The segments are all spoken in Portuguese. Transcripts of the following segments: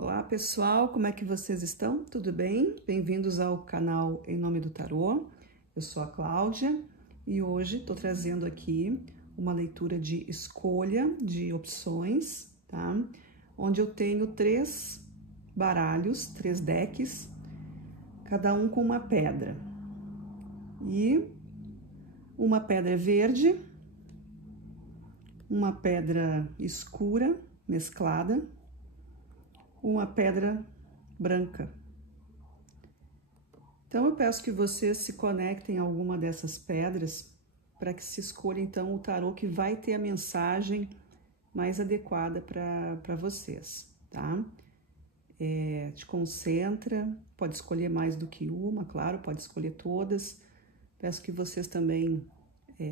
Olá pessoal, como é que vocês estão? Tudo bem? Bem-vindos ao canal Em Nome do Tarô. Eu sou a Cláudia e hoje estou trazendo aqui uma leitura de escolha de opções, tá? Onde eu tenho 3 baralhos, 3 decks, cada um com uma pedra. E uma pedra verde, uma pedra escura mesclada, uma pedra branca. Então eu peço que vocês se conectem a alguma dessas pedras para que se escolha então o tarô que vai ter a mensagem mais adequada para vocês, tá? Te concentra, pode escolher mais do que uma, claro, pode escolher todas. Peço que vocês também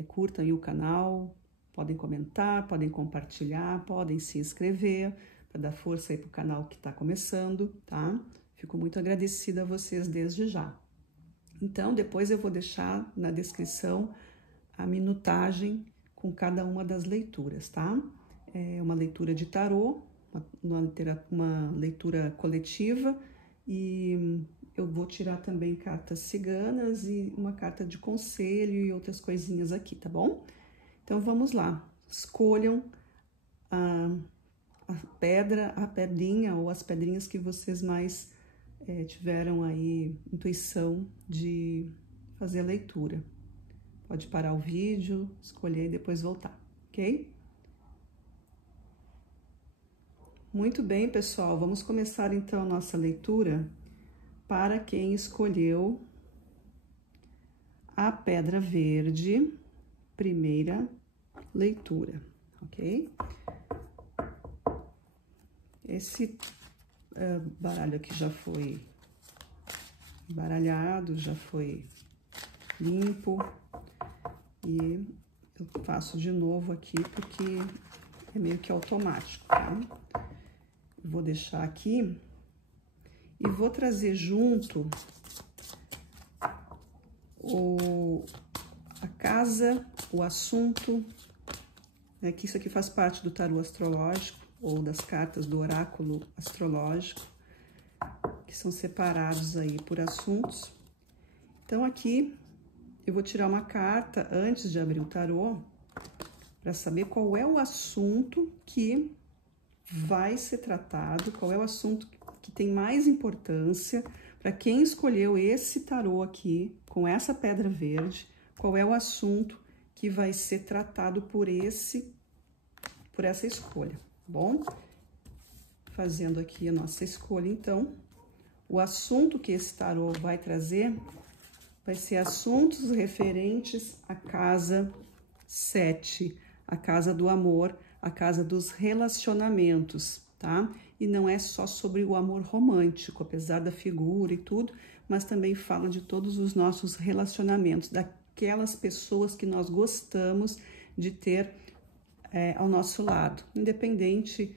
curtam aí o canal, podem comentar, podem compartilhar, podem se inscrever, para dar força aí pro canal que está começando, tá? Fico muito agradecida a vocês desde já. Então, depois eu vou deixar na descrição a minutagem com cada uma das leituras, tá? É uma leitura de tarô, uma leitura coletiva, e eu vou tirar também cartas ciganas e uma carta de conselho e outras coisinhas aqui, tá bom? Então, vamos lá. Escolham a pedrinha ou as pedrinhas que vocês mais tiveram aí intuição de fazer a leitura. Pode parar o vídeo, escolher e depois voltar, ok? Muito bem, pessoal, vamos começar então a nossa leitura para quem escolheu a pedra verde, primeira leitura, ok? Esse baralho aqui já foi baralhado, já foi limpo, e eu faço de novo aqui porque é meio que automático, tá? Vou deixar aqui e vou trazer junto a casa, o assunto, né, que isso aqui faz parte do tarô astrológico, ou das cartas do oráculo astrológico, que são separados aí por assuntos. Então, aqui eu vou tirar uma carta antes de abrir o tarô, para saber qual é o assunto que vai ser tratado, qual é o assunto que tem mais importância, para quem escolheu esse tarô aqui, com essa pedra verde, qual é o assunto que vai ser tratado por essa escolha. Bom, fazendo aqui a nossa escolha, então, o assunto que esse tarô vai trazer vai ser assuntos referentes à casa 7, a casa do amor, a casa dos relacionamentos, tá? E não é só sobre o amor romântico, apesar da figura e tudo, mas também fala de todos os nossos relacionamentos, daquelas pessoas que nós gostamos de ter ao nosso lado, independente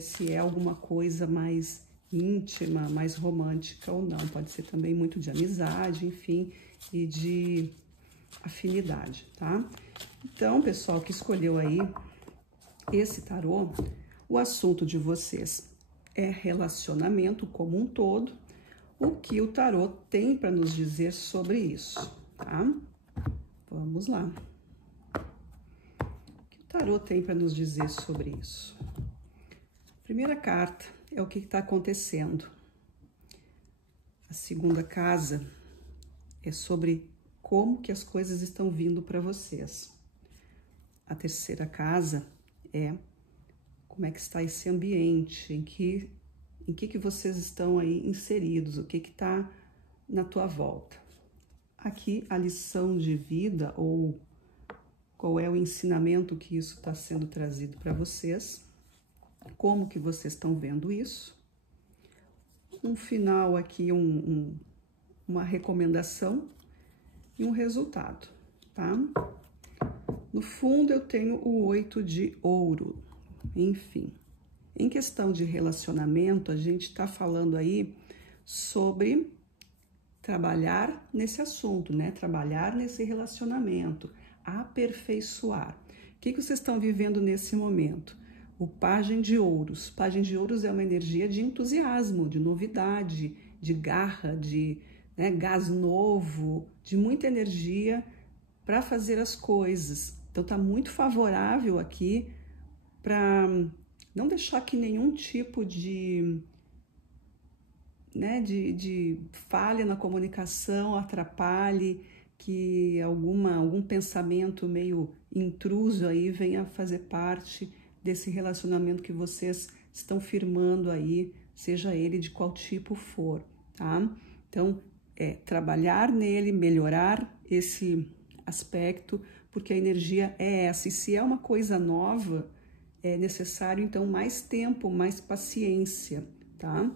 se é alguma coisa mais íntima, mais romântica ou não, pode ser também muito de amizade, enfim, e de afinidade, tá? Então, pessoal que escolheu aí esse tarô, o assunto de vocês é relacionamento como um todo, o que o tarô tem para nos dizer sobre isso, tá? Vamos lá. O tarô tem para nos dizer sobre isso. A primeira carta é o que está acontecendo. A segunda casa é sobre como que as coisas estão vindo para vocês. A terceira casa é como é que está esse ambiente, em que vocês estão aí inseridos, o que está na tua volta. Aqui a lição de vida, ou qual é o ensinamento que isso está sendo trazido para vocês, como que vocês estão vendo isso. Um final aqui, uma recomendação e um resultado, tá? No fundo eu tenho o 8 de ouro, enfim. Em questão de relacionamento, a gente está falando aí sobre trabalhar nesse assunto, né? Trabalhar nesse relacionamento, aperfeiçoar. O que vocês estão vivendo nesse momento? o Pajem de Ouros. Pajem de Ouros é uma energia de entusiasmo, de novidade, de garra, de gás novo, de muita energia para fazer as coisas. Então tá muito favorável aqui para não deixar que nenhum tipo de falha na comunicação atrapalhe, que algum pensamento meio intruso aí venha fazer parte desse relacionamento que vocês estão firmando aí, seja ele de qual tipo for, tá? Então, trabalhar nele, melhorar esse aspecto, porque a energia é essa. E se é uma coisa nova, é necessário, então, mais tempo, mais paciência, tá?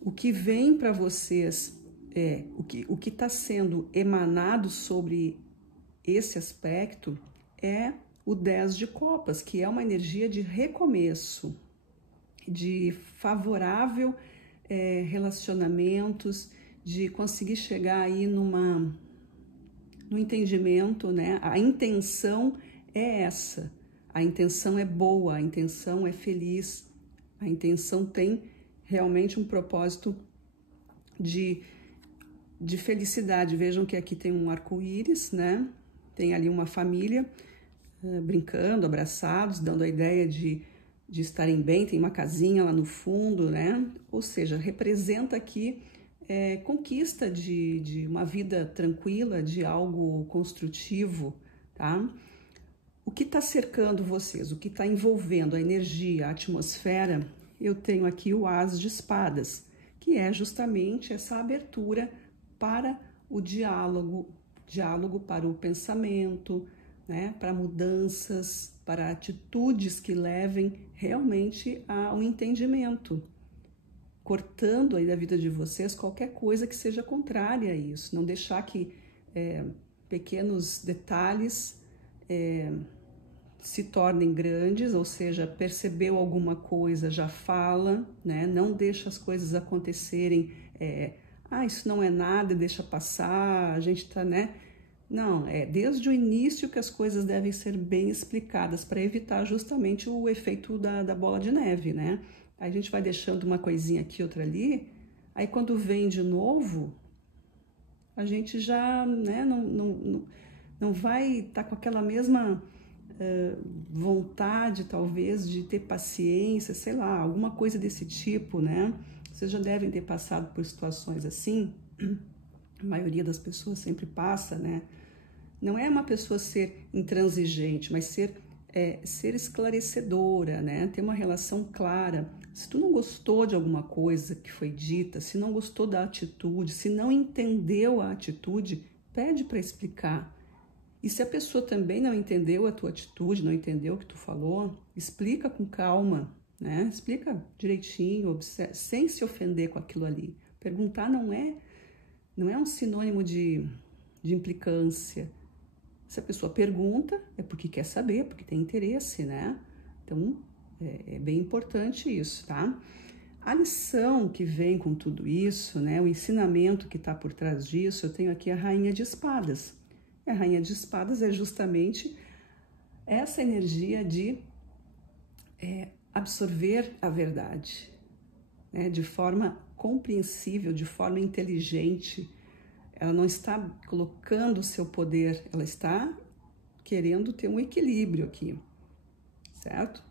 O que vem para vocês, o que está sendo emanado sobre esse aspecto é o 10 de copas, que é uma energia de recomeço, de favorável relacionamentos, de conseguir chegar aí no entendimento, né? A intenção é essa, a intenção é boa, a intenção é feliz, a intenção tem realmente um propósito de felicidade. Vejam que aqui tem um arco-íris, né? Tem ali uma família brincando, abraçados, dando a ideia de estarem bem, tem uma casinha lá no fundo, né? Ou seja, representa aqui conquista de uma vida tranquila, de algo construtivo, tá? O que está cercando vocês, o que está envolvendo a energia, a atmosfera, eu tenho aqui o As de Espadas, que é justamente essa abertura para o diálogo para o pensamento, né? Para mudanças, para atitudes que levem realmente ao entendimento, cortando aí da vida de vocês qualquer coisa que seja contrária a isso, não deixar que pequenos detalhes se tornem grandes, ou seja, percebeu alguma coisa, já fala, né? Não deixa as coisas acontecerem, isso não é nada, deixa passar, a gente tá, né? Não, desde o início que as coisas devem ser bem explicadas para evitar justamente o efeito da bola de neve, né? Aí a gente vai deixando uma coisinha aqui, outra ali, aí quando vem de novo, a gente já, né, não vai estar com aquela mesma vontade, talvez, de ter paciência, sei lá, alguma coisa desse tipo, né? Vocês já devem ter passado por situações assim, a maioria das pessoas sempre passa, né? Não é uma pessoa ser intransigente, mas ser esclarecedora, né? Ter uma relação clara. Se tu não gostou de alguma coisa que foi dita, se não gostou da atitude, se não entendeu a atitude, pede para explicar. E se a pessoa também não entendeu a tua atitude, não entendeu o que tu falou, explica com calma, né? Explica direitinho, sem se ofender com aquilo ali. Perguntar não é um sinônimo de implicância. Se a pessoa pergunta, é porque quer saber, porque tem interesse, né? Então, é bem importante isso, tá? A lição que vem com tudo isso, né? O ensinamento que está por trás disso, eu tenho aqui a Rainha de Espadas. E a Rainha de Espadas é justamente essa energia de absorver a verdade, né? De forma compreensível, de forma inteligente. Ela não está colocando o seu poder, ela está querendo ter um equilíbrio aqui, certo?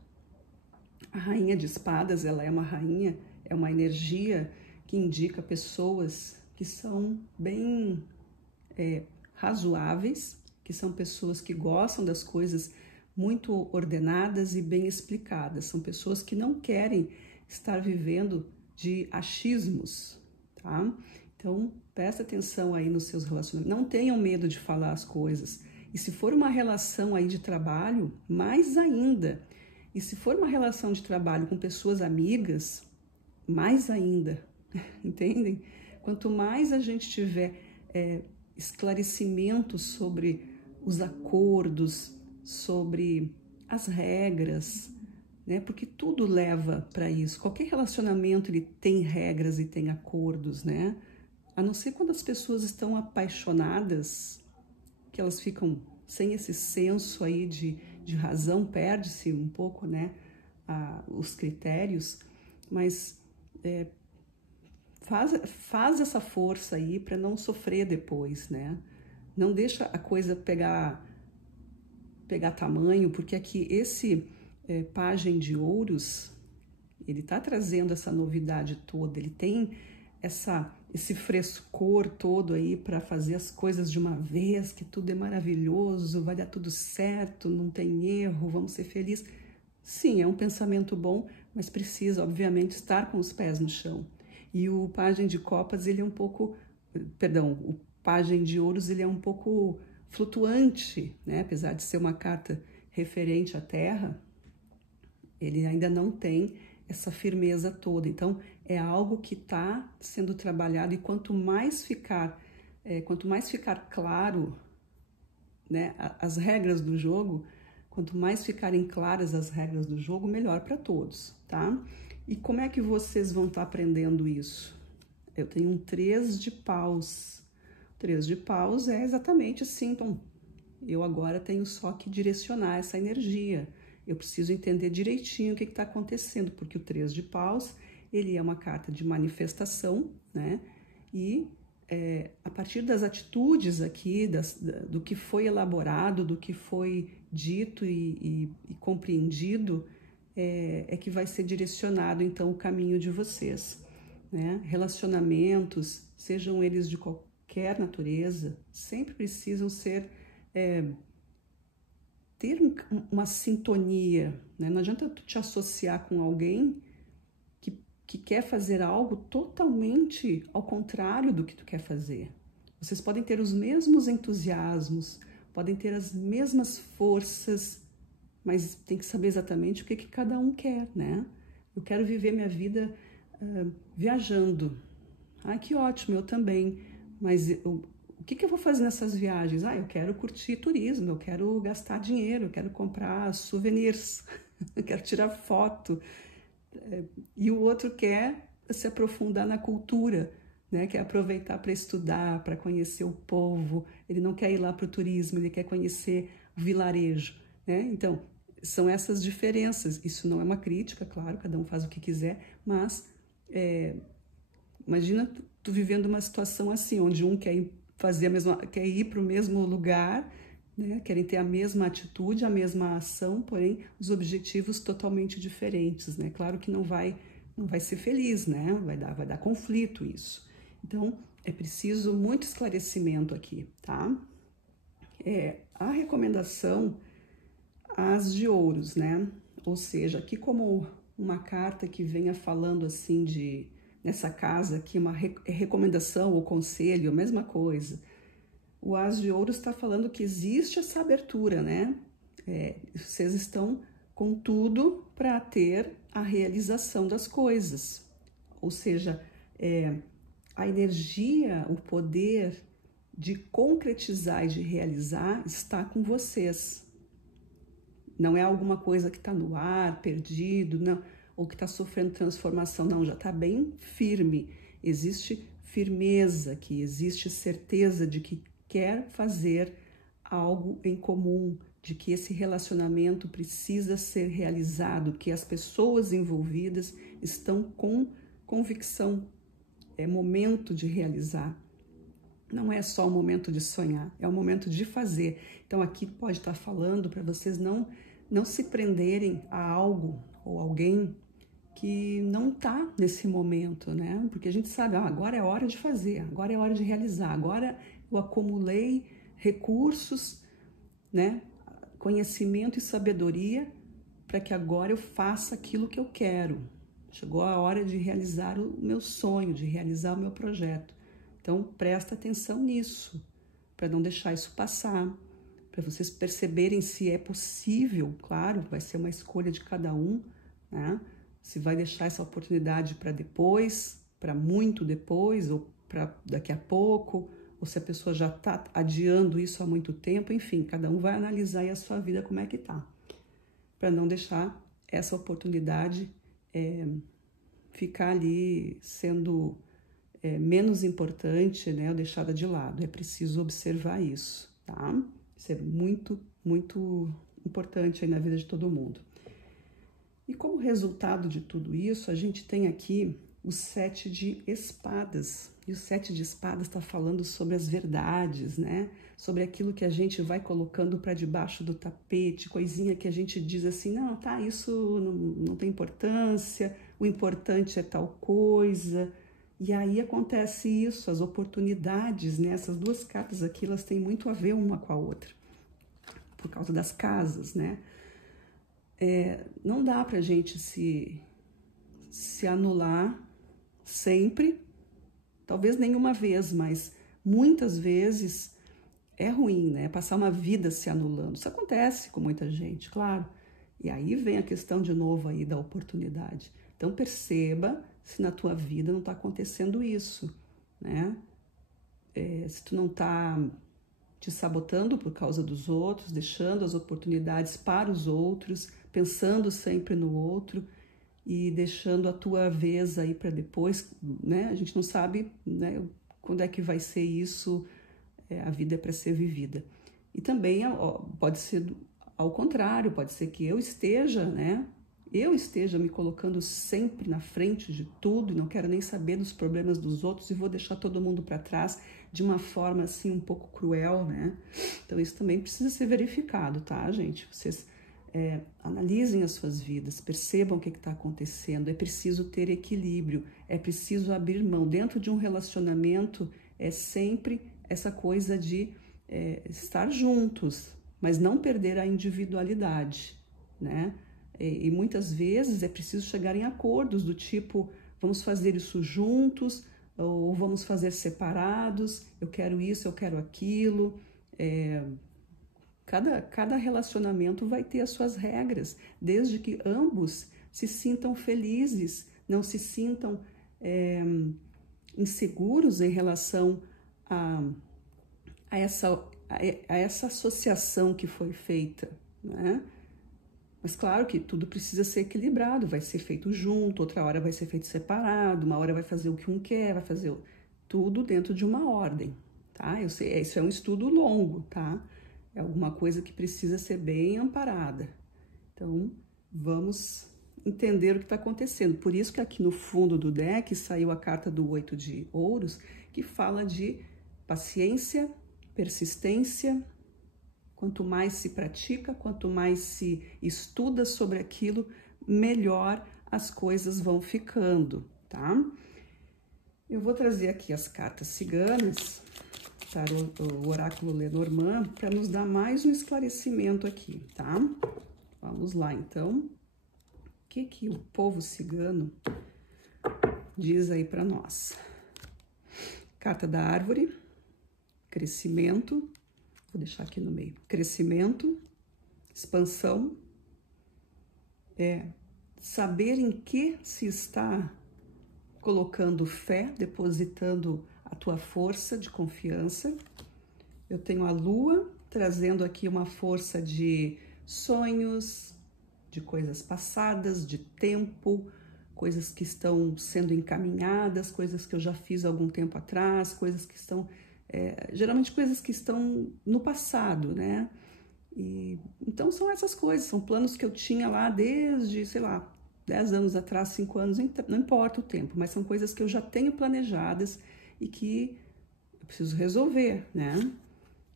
A Rainha de Espadas, ela é uma rainha, é uma energia que indica pessoas que são bem razoáveis, que são pessoas que gostam das coisas muito ordenadas e bem explicadas. São pessoas que não querem estar vivendo de achismos, tá? Então, presta atenção aí nos seus relacionamentos. Não tenham medo de falar as coisas. E se for uma relação aí de trabalho, mais ainda. E se for uma relação de trabalho com pessoas amigas, mais ainda. Entendem? Quanto mais a gente tiver esclarecimento sobre os acordos, sobre as regras, né? Porque tudo leva para isso. Qualquer relacionamento ele tem regras e tem acordos, né? A não ser quando as pessoas estão apaixonadas, que elas ficam sem esse senso aí de razão, perde-se um pouco, né? os critérios, mas faz essa força aí para não sofrer depois, né? Não deixa a coisa pegar tamanho, porque aqui esse pajem de ouros, ele tá trazendo essa novidade toda, ele tem esse frescor todo aí para fazer as coisas de uma vez, que tudo é maravilhoso, vai dar tudo certo, não tem erro, vamos ser felizes. Sim, é um pensamento bom, mas precisa, obviamente, estar com os pés no chão. E o pajem de copas, ele é um pouco, perdão, o pajem de ouros, ele é um pouco flutuante, né? Apesar de ser uma carta referente à terra, ele ainda não tem essa firmeza toda. Então, é algo que está sendo trabalhado, e quanto mais ficar claro, né, as regras do jogo, quanto mais ficarem claras as regras do jogo, melhor para todos, tá? E como é que vocês vão estar aprendendo isso? Eu tenho um 3 de paus. 3 de paus é exatamente assim, então, eu agora tenho só que direcionar essa energia. Eu preciso entender direitinho o que está acontecendo, porque o 3 de paus, ele é uma carta de manifestação, né? E a partir das atitudes aqui, do que foi elaborado, do que foi dito e compreendido, é que vai ser direcionado, então, o caminho de vocês, né? Relacionamentos, sejam eles de qualquer natureza, sempre precisam ter uma sintonia, né? Não adianta tu te associar com alguém que quer fazer algo totalmente ao contrário do que tu quer fazer. Vocês podem ter os mesmos entusiasmos, podem ter as mesmas forças, mas tem que saber exatamente o que cada um quer, né? Eu quero viver minha vida viajando. Ah, que ótimo, eu também. Mas o que eu vou fazer nessas viagens? Ah, eu quero curtir turismo, eu quero gastar dinheiro, eu quero comprar souvenirs, eu quero tirar foto. E o outro quer se aprofundar na cultura, né? Quer aproveitar para estudar, para conhecer o povo. Ele não quer ir lá para o turismo, ele quer conhecer o vilarejo, né? Então, são essas diferenças. Isso não é uma crítica, claro, cada um faz o que quiser, mas imagina tu vivendo uma situação assim, onde um quer ir para o mesmo lugar, né? Querem ter a mesma atitude, a mesma ação, porém os objetivos totalmente diferentes, né? Claro que não vai ser feliz, né? Vai dar conflito isso. Então, é preciso muito esclarecimento aqui, tá? A recomendação, as de ouros, né? Ou seja, aqui como uma carta que venha falando assim nessa casa aqui, uma recomendação ou conselho, a mesma coisa. O As de Ouros está falando que existe essa abertura, né? Vocês estão com tudo para ter a realização das coisas. Ou seja, a energia, o poder de concretizar e de realizar está com vocês. Não é alguma coisa que está no ar, perdido, não, ou que está sofrendo transformação, não, já está bem firme. Existe firmeza aqui, existe certeza de que quer fazer algo em comum, de que esse relacionamento precisa ser realizado, que as pessoas envolvidas estão com convicção. É momento de realizar. Não é só o momento de sonhar, é o momento de fazer. Então aqui pode estar falando para vocês não se prenderem a algo ou alguém que não está nesse momento, né? Porque a gente sabe, agora é hora de fazer, agora é hora de realizar, agora eu acumulei recursos, né? Conhecimento e sabedoria para que agora eu faça aquilo que eu quero. Chegou a hora de realizar o meu sonho, de realizar o meu projeto. Então, presta atenção nisso, para não deixar isso passar, para vocês perceberem se é possível, claro, vai ser uma escolha de cada um, né? Se vai deixar essa oportunidade para depois, para muito depois, ou para daqui a pouco, ou se a pessoa já está adiando isso há muito tempo, enfim, cada um vai analisar aí a sua vida como é que tá, para não deixar essa oportunidade ficar ali sendo menos importante, né, ou deixada de lado. É preciso observar isso, tá? Isso é muito, muito importante aí na vida de todo mundo. E como resultado de tudo isso, a gente tem aqui o 7 de espadas. E o 7 de espadas está falando sobre as verdades, né? Sobre aquilo que a gente vai colocando para debaixo do tapete, coisinha que a gente diz assim, não, tá, isso não tem importância, o importante é tal coisa. E aí acontece isso, as oportunidades, né? Essas duas cartas aqui, elas têm muito a ver uma com a outra, por causa das casas, né? Não dá pra gente se anular sempre, talvez nenhuma vez, mas muitas vezes é ruim, né? Passar uma vida se anulando. Isso acontece com muita gente, claro. E aí vem a questão de novo aí da oportunidade. Então perceba se na tua vida não está acontecendo isso, né? Se tu não está te sabotando por causa dos outros, deixando as oportunidades para os outros, pensando sempre no outro e deixando a tua vez aí para depois, né? A gente não sabe, né, quando é que vai ser isso, a vida é para ser vivida. E também pode ser ao contrário, pode ser que eu esteja, né? Eu esteja me colocando sempre na frente de tudo e não quero nem saber dos problemas dos outros e vou deixar todo mundo para trás de uma forma assim um pouco cruel, né? Então isso também precisa ser verificado, tá, gente? Vocês analisem as suas vidas, percebam o que está acontecendo. É preciso ter equilíbrio, é preciso abrir mão. Dentro de um relacionamento é sempre essa coisa de estar juntos, mas não perder a individualidade, né? E muitas vezes é preciso chegar em acordos do tipo, vamos fazer isso juntos ou vamos fazer separados, eu quero isso, eu quero aquilo. Cada relacionamento vai ter as suas regras, desde que ambos se sintam felizes, não se sintam inseguros em relação a essa associação que foi feita, né? Mas claro que tudo precisa ser equilibrado, vai ser feito junto, outra hora vai ser feito separado, uma hora vai fazer o que um quer, vai fazer tudo dentro de uma ordem, tá? Eu sei, isso é um estudo longo, tá? É alguma coisa que precisa ser bem amparada. Então, vamos entender o que está acontecendo. Por isso que aqui no fundo do deck saiu a carta do 8 de ouros, que fala de paciência, persistência. Quanto mais se pratica, quanto mais se estuda sobre aquilo, melhor as coisas vão ficando, tá? Eu vou trazer aqui as cartas ciganas, tá? O oráculo Lenormand, para nos dar mais um esclarecimento aqui, tá? Vamos lá, então. O que o povo cigano diz aí para nós? Carta da árvore, crescimento. Vou deixar aqui no meio. Crescimento, expansão, saber em que se está colocando fé, depositando a tua força de confiança. Eu tenho a lua trazendo aqui uma força de sonhos, de coisas passadas, de tempo, coisas que estão sendo encaminhadas, coisas que eu já fiz há algum tempo atrás, coisas que estão... geralmente coisas que estão no passado, né? Então são essas coisas, são planos que eu tinha lá desde, sei lá, 10 anos atrás, 5 anos, não importa o tempo, mas são coisas que eu já tenho planejadas e que eu preciso resolver, né?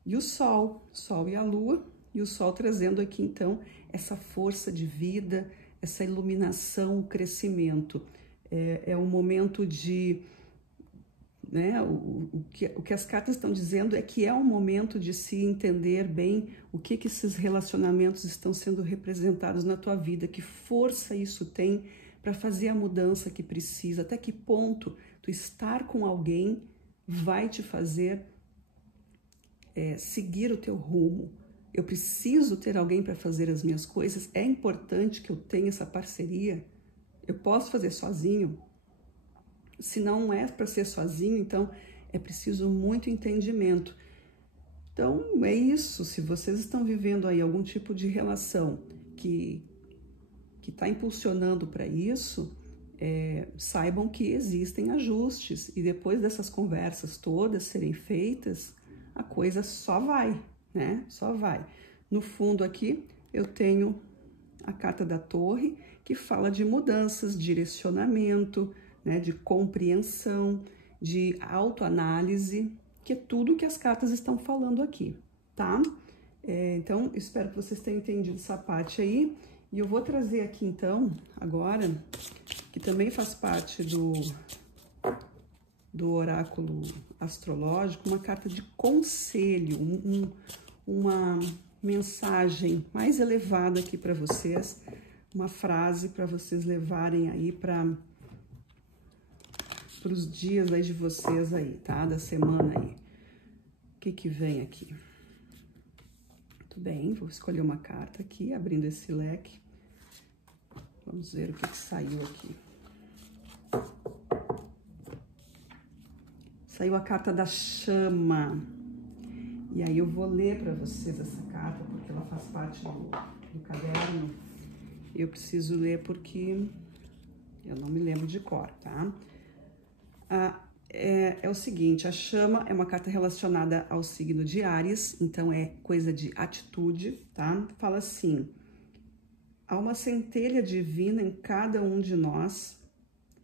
E o sol e a lua, e o sol trazendo aqui então essa força de vida, essa iluminação, crescimento. É um momento de... né? O que as cartas estão dizendo é que é um momento de se entender bem o que esses relacionamentos estão sendo representados na tua vida, que força isso tem para fazer a mudança que precisa, até que ponto tu estar com alguém vai te fazer seguir o teu rumo. Eu preciso ter alguém para fazer as minhas coisas, é importante que eu tenha essa parceria, eu posso fazer sozinho? Se não é para ser sozinho, então é preciso muito entendimento. Então é isso, se vocês estão vivendo aí algum tipo de relação que está impulsionando para isso, saibam que existem ajustes e depois dessas conversas todas serem feitas, a coisa só vai, né? Só vai. No fundo aqui eu tenho a carta da torre, que fala de mudanças, direcionamento, né, de compreensão, de autoanálise, que é tudo que as cartas estão falando aqui, tá? Então, espero que vocês tenham entendido essa parte aí. E eu vou trazer aqui, então, agora, que também faz parte do oráculo astrológico, uma carta de conselho, uma mensagem mais elevada aqui para vocês, uma frase para vocês levarem aí para os dias aí de vocês aí, tá? Da semana aí. O que que vem aqui? Muito bem, vou escolher uma carta aqui, abrindo esse leque. Vamos ver o que que saiu aqui. Saiu a carta da chama. E aí eu vou ler para vocês essa carta, porque ela faz parte do caderno. Eu preciso ler porque eu não me lembro de cor, tá? É o seguinte, a chama é uma carta relacionada ao signo de Áries, então é coisa de atitude, tá? Fala assim: há uma centelha divina em cada um de nós,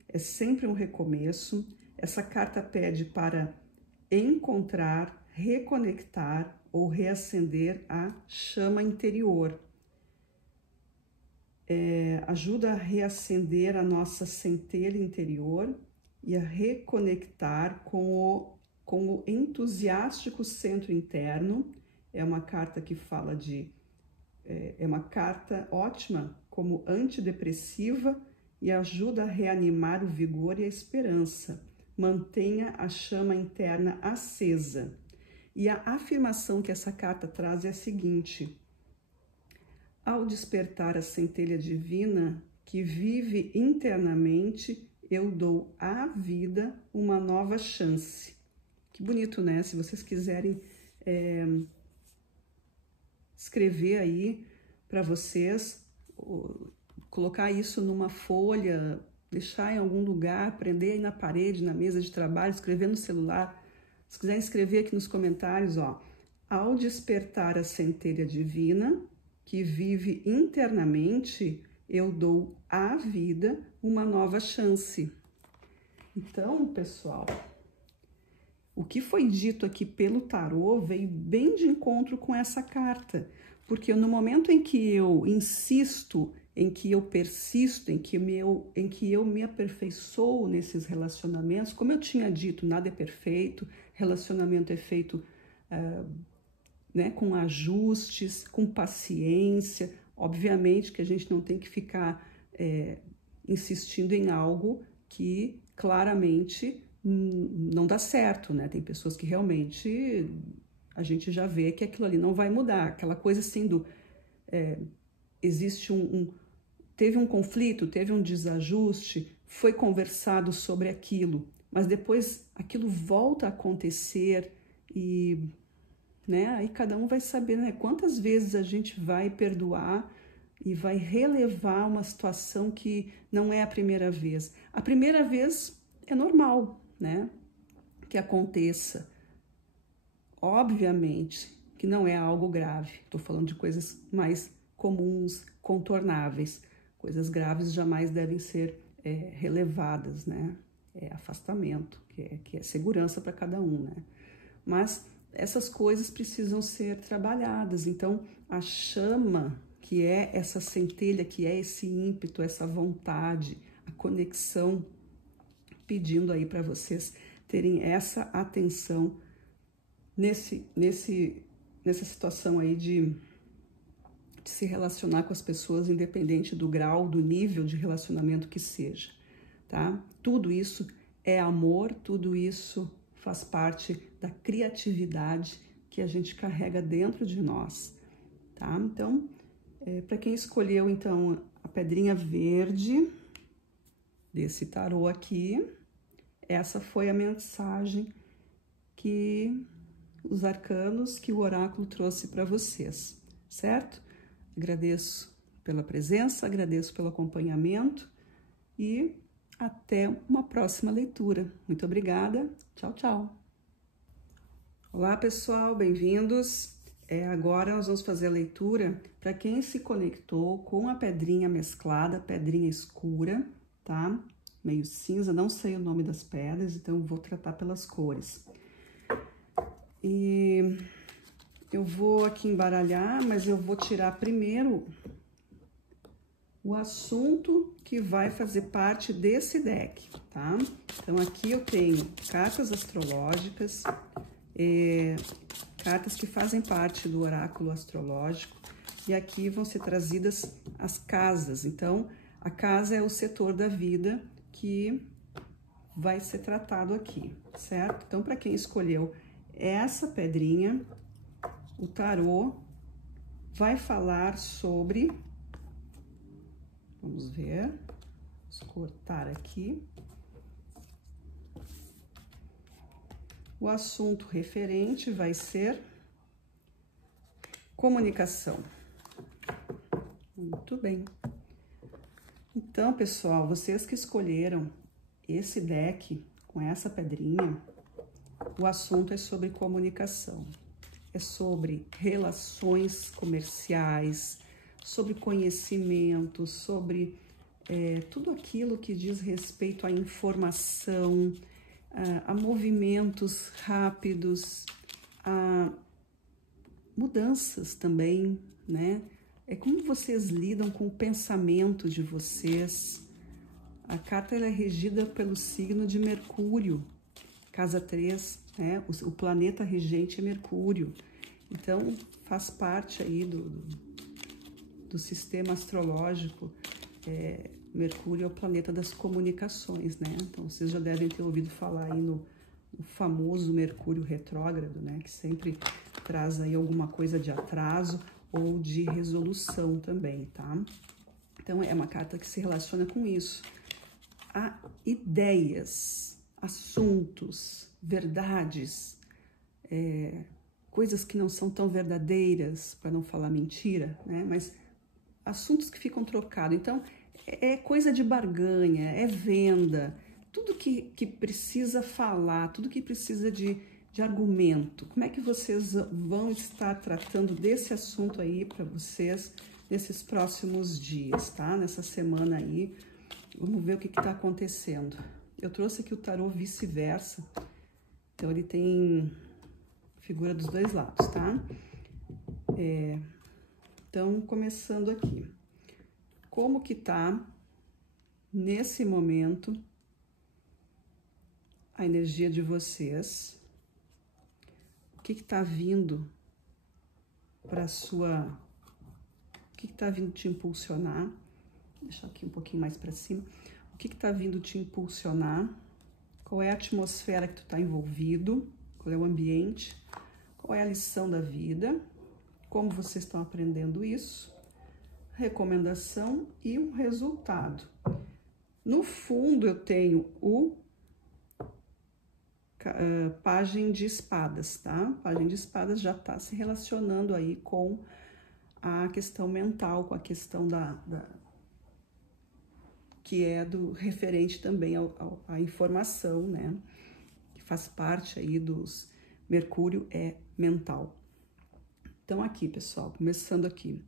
é sempre um recomeço. Essa carta pede para encontrar, reconectar ou reacender a chama interior. Ajuda a reacender a nossa centelha interior e a reconectar com o entusiástico centro interno. É uma carta que fala é uma carta ótima como antidepressiva e ajuda a reanimar o vigor e a esperança. Mantenha a chama interna acesa. E a afirmação que essa carta traz é a seguinte: ao despertar a centelha divina que vive internamente, eu dou à vida uma nova chance. Que bonito, né? Se vocês quiserem escrever aí para vocês, colocar isso numa folha, deixar em algum lugar, prender aí na parede, na mesa de trabalho, escrever no celular. Se quiserem escrever aqui nos comentários, ó, ao despertar a centelha divina que vive internamente, eu dou à vida uma nova chance. Então, pessoal, o que foi dito aqui pelo tarô veio bem de encontro com essa carta, porque no momento em que eu insisto, em que eu persisto, em que eu me aperfeiçoo nesses relacionamentos, como eu tinha dito, nada é perfeito, relacionamento é feito né, com ajustes, com paciência. Obviamente que a gente não tem que ficar insistindo em algo que claramente não dá certo, né? Tem pessoas que realmente a gente já vê que aquilo ali não vai mudar. Aquela coisa assim existe teve um conflito, teve um desajuste, foi conversado sobre aquilo, mas depois aquilo volta a acontecer e, né, aí cada um vai saber, né, quantas vezes a gente vai perdoar e vai relevar uma situação que não é a primeira vez. A primeira vez é normal, né, que aconteça. Obviamente que não é algo grave, estou falando de coisas mais comuns, contornáveis. Coisas graves jamais devem ser relevadas, né? É afastamento, que é segurança para cada um, né? Mas essas coisas precisam ser trabalhadas. Então, a chama, que é essa centelha, que é esse ímpeto, essa vontade, a conexão, pedindo aí para vocês terem essa atenção nessa situação aí de se relacionar com as pessoas, independente do grau, do nível de relacionamento que seja, tá? Tudo isso é amor, tudo isso faz parte da criatividade que a gente carrega dentro de nós, tá? Então, para quem escolheu, então, a pedrinha verde desse tarô aqui, essa foi a mensagem que os arcanos, que o oráculo trouxe para vocês, certo? Agradeço pela presença, agradeço pelo acompanhamento e até uma próxima leitura. Muito obrigada. Tchau, tchau. Olá, pessoal, bem-vindos. agora nós vamos fazer a leitura para quem se conectou com a pedrinha mesclada, pedrinha escura, tá? Meio cinza, não sei o nome das pedras, então vou tratar pelas cores. E eu vou aqui embaralhar, mas eu vou tirar primeiro o assunto que vai fazer parte desse deck, tá? Então, aqui eu tenho cartas astrológicas, cartas que fazem parte do oráculo astrológico, e aqui vão ser trazidas as casas. Então, a casa é o setor da vida que vai ser tratado aqui, certo? Então, para quem escolheu essa pedrinha, o tarô vai falar sobre... Vamos ver, vamos cortar aqui. O assunto referente vai ser comunicação. Muito bem. Então, pessoal, vocês que escolheram esse deck com essa pedrinha, o assunto é sobre comunicação. É sobre relações comerciais, sobre conhecimento, sobre tudo aquilo que diz respeito à informação, a movimentos rápidos, a mudanças também, né? É como vocês lidam com o pensamento de vocês. A carta ela é regida pelo signo de Mercúrio, casa 3, né? O planeta regente é Mercúrio. Então, faz parte aí do sistema astrológico. Mercúrio é o planeta das comunicações, né? Então, vocês já devem ter ouvido falar aí no famoso Mercúrio retrógrado, né? Que sempre traz aí alguma coisa de atraso ou de resolução também, tá? Então, é uma carta que se relaciona com isso. Há ideias, assuntos, verdades, coisas que não são tão verdadeiras, para não falar mentira, né? Mas assuntos que ficam trocados. Então, é coisa de barganha, é venda, tudo que precisa falar, tudo que precisa de argumento. Como é que vocês vão estar tratando desse assunto aí para vocês nesses próximos dias, tá? Nessa semana aí, vamos ver o que está acontecendo. Eu trouxe aqui o tarô vice-versa, então ele tem figura dos dois lados, tá? Então, começando aqui. Como que tá, nesse momento, a energia de vocês? O que tá vindo para sua... O que tá vindo te impulsionar? Vou deixar aqui um pouquinho mais para cima. O que tá vindo te impulsionar? Qual é a atmosfera que tu tá envolvido? Qual é o ambiente? Qual é a lição da vida? Como vocês estão aprendendo isso? Recomendação e um resultado. No fundo, eu tenho o Pajem de Espadas, tá? Pajem de Espadas já está se relacionando aí com a questão mental, com a questão que é do referente também à informação, né? Que faz parte aí dos... Mercúrio é mental. Então, aqui, pessoal, começando aqui.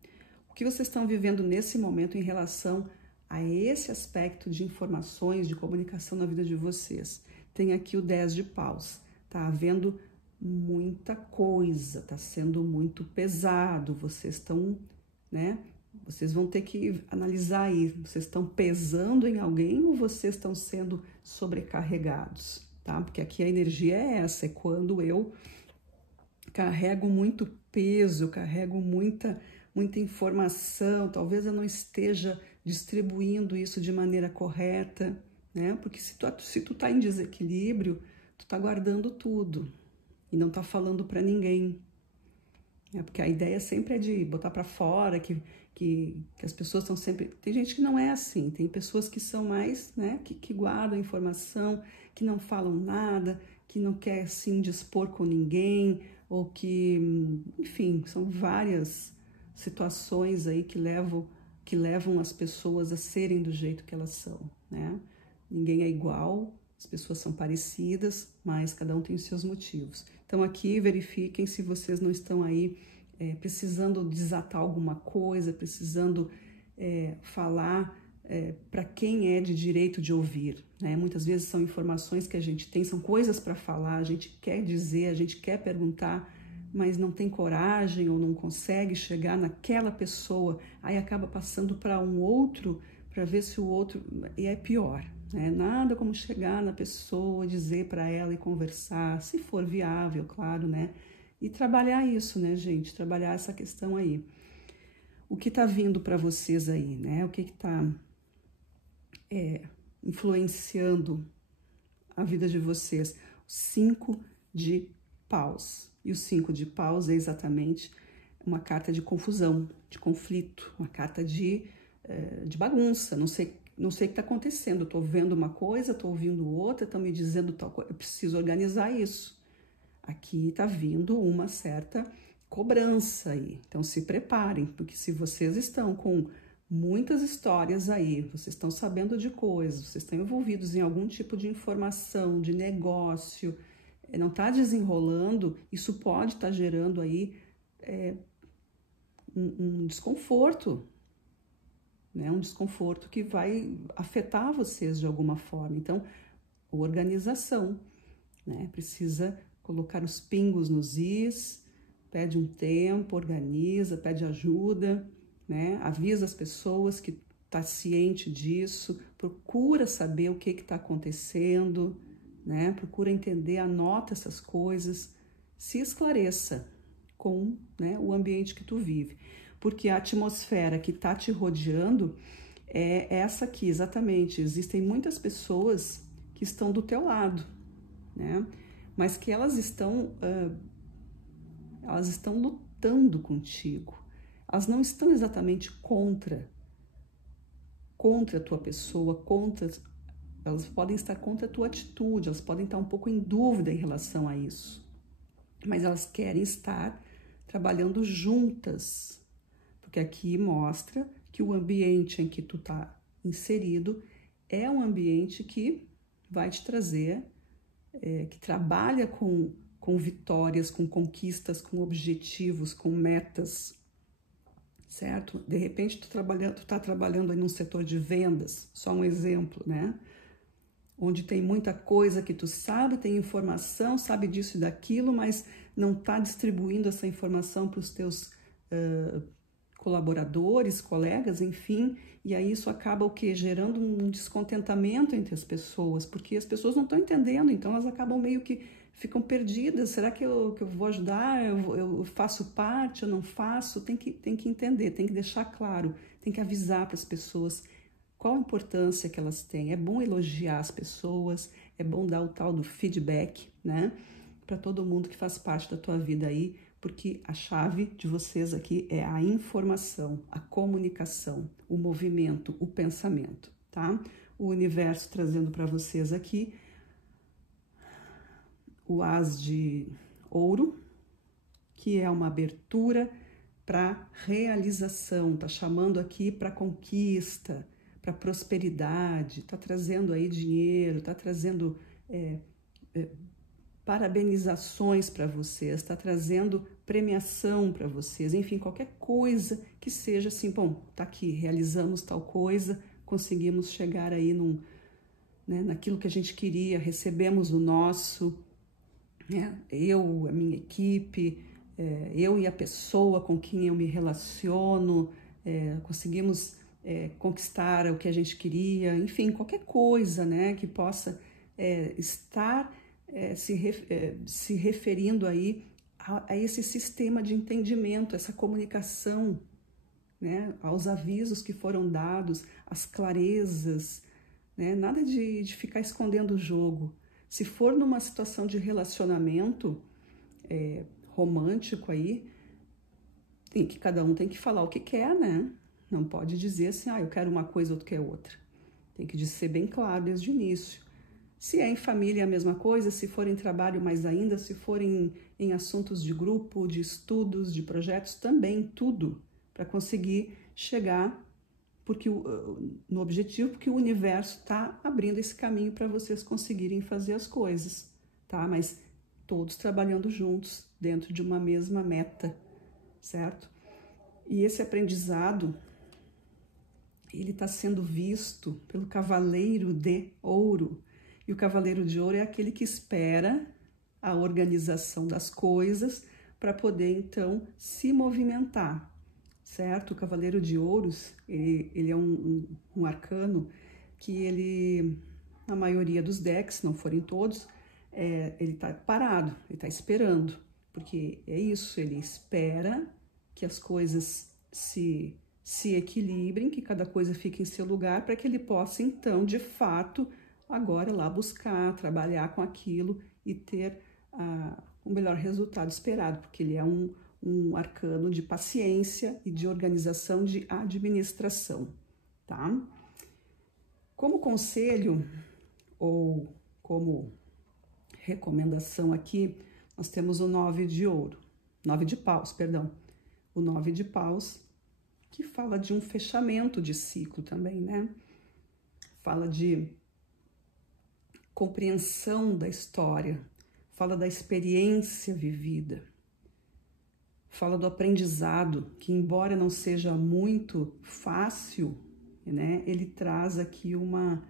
O que vocês estão vivendo nesse momento em relação a esse aspecto de informações, de comunicação na vida de vocês? Tem aqui o 10 de paus. Tá havendo muita coisa, tá sendo muito pesado. Vocês estão, né? Vocês vão ter que analisar aí. Vocês estão pesando em alguém ou vocês estão sendo sobrecarregados, tá? Porque aqui a energia é essa, é quando eu carrego muito peso, eu carrego muita informação, talvez eu não esteja distribuindo isso de maneira correta, né? Porque se tu tá em desequilíbrio, tu tá guardando tudo e não tá falando para ninguém. Porque a ideia sempre é de botar para fora, que as pessoas estão sempre... Tem gente que não é assim, tem pessoas que são mais, né, que guardam informação, que não falam nada, que não quer se indispor com ninguém, ou que, enfim, são várias situações aí que levam as pessoas a serem do jeito que elas são, né? Ninguém é igual, as pessoas são parecidas, mas cada um tem os seus motivos. Então aqui verifiquem se vocês não estão aí precisando desatar alguma coisa, precisando falar para quem é de direito de ouvir, né? Muitas vezes são informações que a gente tem, são coisas para falar, a gente quer dizer, a gente quer perguntar, mas não tem coragem ou não consegue chegar naquela pessoa, aí acaba passando para um outro, para ver se o outro... E é pior, né? Nada como chegar na pessoa, dizer para ela e conversar, se for viável, claro, né? E trabalhar isso, né, gente? Trabalhar essa questão aí. O que tá vindo para vocês aí, né? O que tá influenciando a vida de vocês? O 5 de paus. E o 5 de paus é exatamente uma carta de confusão, de conflito, uma carta de bagunça. Não sei o que está acontecendo. Eu estou vendo uma coisa, estou ouvindo outra, estão me dizendo tal coisa. Eu preciso organizar isso. Aqui está vindo uma certa cobrança aí. Então se preparem, porque se vocês estão com muitas histórias aí, vocês estão sabendo de coisas, vocês estão envolvidos em algum tipo de informação, de negócio, não está desenrolando, isso pode estar gerando aí um desconforto, né? Um desconforto que vai afetar vocês de alguma forma. Então, organização, né? Precisa colocar os pingos nos is, pede um tempo, organiza, pede ajuda, né? Avisa as pessoas que está ciente disso, procura saber o que está acontecendo, né? Procura entender, anota essas coisas, se esclareça com, né, o ambiente que tu vive, porque a atmosfera que está te rodeando é essa aqui, exatamente. Existem muitas pessoas que estão do teu lado, né? Mas que elas estão lutando contigo. Elas não estão exatamente contra a tua pessoa, elas podem estar contra a tua atitude, elas podem estar um pouco em dúvida em relação a isso. Mas elas querem estar trabalhando juntas, porque aqui mostra que o ambiente em que tu tá inserido é um ambiente que vai te trazer, que trabalha com vitórias, com conquistas, com objetivos, com metas, certo? De repente tu tá trabalhando aí num setor de vendas, só um exemplo, né? Onde tem muita coisa que tu sabe, tem informação, sabe disso e daquilo, mas não tá distribuindo essa informação para os teus colaboradores, colegas, enfim, e aí isso acaba o quê? Gerando um descontentamento entre as pessoas, porque as pessoas não estão entendendo, então elas acabam meio que ficam perdidas. Será que eu vou ajudar? Eu faço parte? Eu não faço? Tem que entender, tem que deixar claro, tem que avisar para as pessoas qual a importância que elas têm. É bom elogiar as pessoas, é bom dar o tal do feedback, né? Para todo mundo que faz parte da tua vida aí, porque a chave de vocês aqui é a informação, a comunicação, o movimento, o pensamento, tá? O universo trazendo para vocês aqui o As de Ouro, que é uma abertura para realização, tá chamando aqui para conquista, para prosperidade, tá trazendo aí dinheiro, tá trazendo parabenizações para vocês, está trazendo premiação para vocês, enfim, qualquer coisa que seja assim, bom, tá aqui, realizamos tal coisa, conseguimos chegar aí naquilo que a gente queria, recebemos o nosso, né? Eu, a minha equipe, eu e a pessoa com quem eu me relaciono, conseguimos conquistar o que a gente queria, enfim, qualquer coisa, né, que possa estar se referindo aí a esse sistema de entendimento, essa comunicação, né, aos avisos que foram dados, às clarezas, né, nada de ficar escondendo o jogo. Se for numa situação de relacionamento romântico aí, cada um tem que falar o que quer, né? Não pode dizer assim, eu quero uma coisa, outro quer outra. Tem que ser bem claro desde o início. Se é em família é a mesma coisa, se for em trabalho mais ainda, se for em assuntos de grupo, de estudos, de projetos, também tudo, para conseguir chegar no objetivo, porque o universo está abrindo esse caminho para vocês conseguirem fazer as coisas, tá? Mas todos trabalhando juntos, dentro de uma mesma meta, certo? E esse aprendizado, ele está sendo visto pelo Cavaleiro de Ouro. E o Cavaleiro de Ouro é aquele que espera a organização das coisas para poder, então, se movimentar, certo? O Cavaleiro de Ouros, ele é um arcano que ele, na maioria dos decks, se não forem todos, ele está parado, ele está esperando, porque é isso, ele espera que as coisas se equilibrem, que cada coisa fique em seu lugar, para que ele possa, então, de fato, agora lá buscar, trabalhar com aquilo e ter o melhor resultado esperado, porque ele é um arcano de paciência e de organização, de administração, tá? Como conselho, ou como recomendação aqui, nós temos o 9 de ouro, 9 de paus, perdão. O 9 de paus, que fala de um fechamento de ciclo também, né? Fala de compreensão da história, fala da experiência vivida, fala do aprendizado, que embora não seja muito fácil, né? Ele traz aqui uma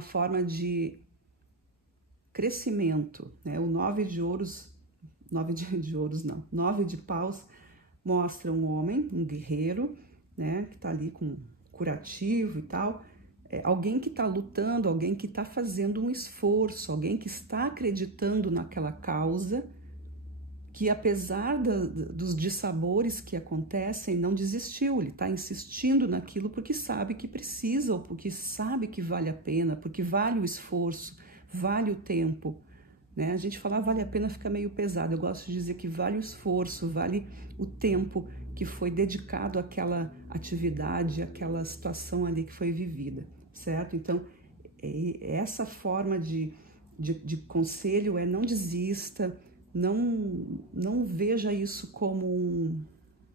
forma de crescimento, né? O 9 de ouros, 9 de ouros não, 9 de paus mostra um homem, um guerreiro, né? Que tá ali com curativo e tal, alguém que está lutando, alguém que está fazendo um esforço, alguém que está acreditando naquela causa, que apesar dos dissabores que acontecem, não desistiu, ele está insistindo naquilo porque sabe que precisa, ou porque sabe que vale a pena, porque vale o esforço, vale o tempo, né? A gente falar vale a pena fica meio pesado, eu gosto de dizer que vale o esforço, vale o tempo que foi dedicado àquela atividade, àquela situação ali que foi vivida, certo? Então, essa forma de conselho é não desista, não veja isso como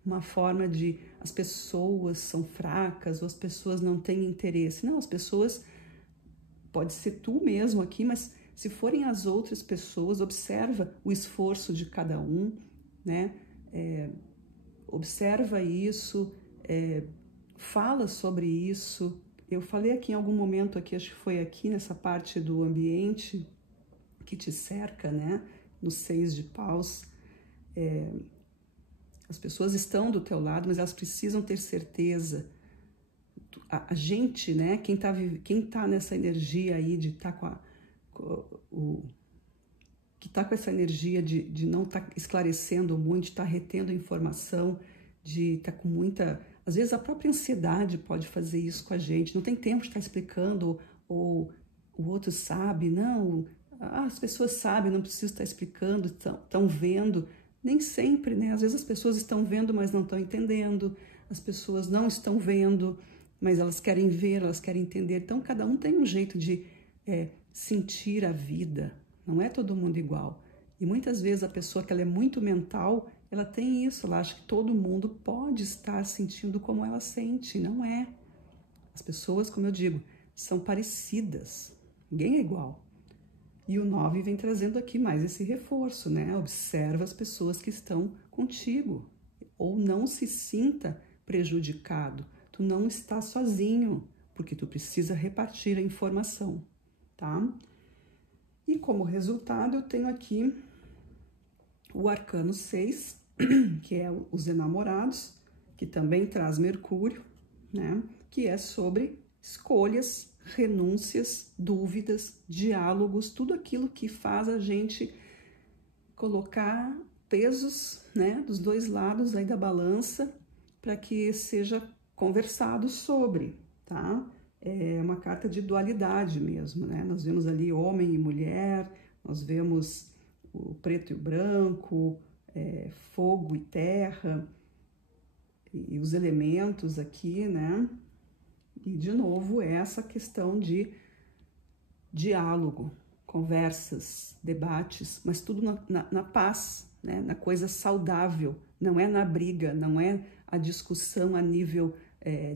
uma forma de as pessoas são fracas ou as pessoas não têm interesse. Não, as pessoas, pode ser tu mesmo aqui, mas se forem as outras pessoas, observa o esforço de cada um, né? Observa isso, fala sobre isso. Eu falei aqui em algum momento, aqui, acho que foi aqui nessa parte do ambiente que te cerca, né? No 6 de paus, as pessoas estão do teu lado, mas elas precisam ter certeza. A gente, né? Quem tá nessa energia aí de estar que tá com essa energia de não estar esclarecendo muito, de estar retendo informação, de estar com muita... Às vezes a própria ansiedade pode fazer isso com a gente, não tem tempo de estar explicando, ou o outro sabe, não, as pessoas sabem, não preciso estar explicando, estão vendo, nem sempre, né? Às vezes as pessoas estão vendo, mas não estão entendendo, as pessoas não estão vendo, mas elas querem ver, elas querem entender, então cada um tem um jeito de sentir a vida, não é todo mundo igual. E muitas vezes a pessoa que ela é muito mental, ela tem isso, ela acha que todo mundo pode estar sentindo como ela sente, não é. As pessoas, como eu digo, são parecidas, ninguém é igual. E o 9 vem trazendo aqui mais esse reforço, né? Observa as pessoas que estão contigo, ou não se sinta prejudicado, tu não está sozinho, porque tu precisa repartir a informação, tá? E como resultado eu tenho aqui o arcano 6, que é os enamorados, que também traz Mercúrio, né? Que é sobre escolhas, renúncias, dúvidas, diálogos, tudo aquilo que faz a gente colocar pesos, né? Dos dois lados aí da balança, para que seja conversado sobre, tá? É uma carta de dualidade mesmo, né? Nós vemos ali homem e mulher, nós vemos o preto e o branco, fogo e terra, e os elementos aqui, né? E, de novo, essa questão de diálogo, conversas, debates, mas tudo na paz, né? Na coisa saudável, não é na briga, não é a discussão a nível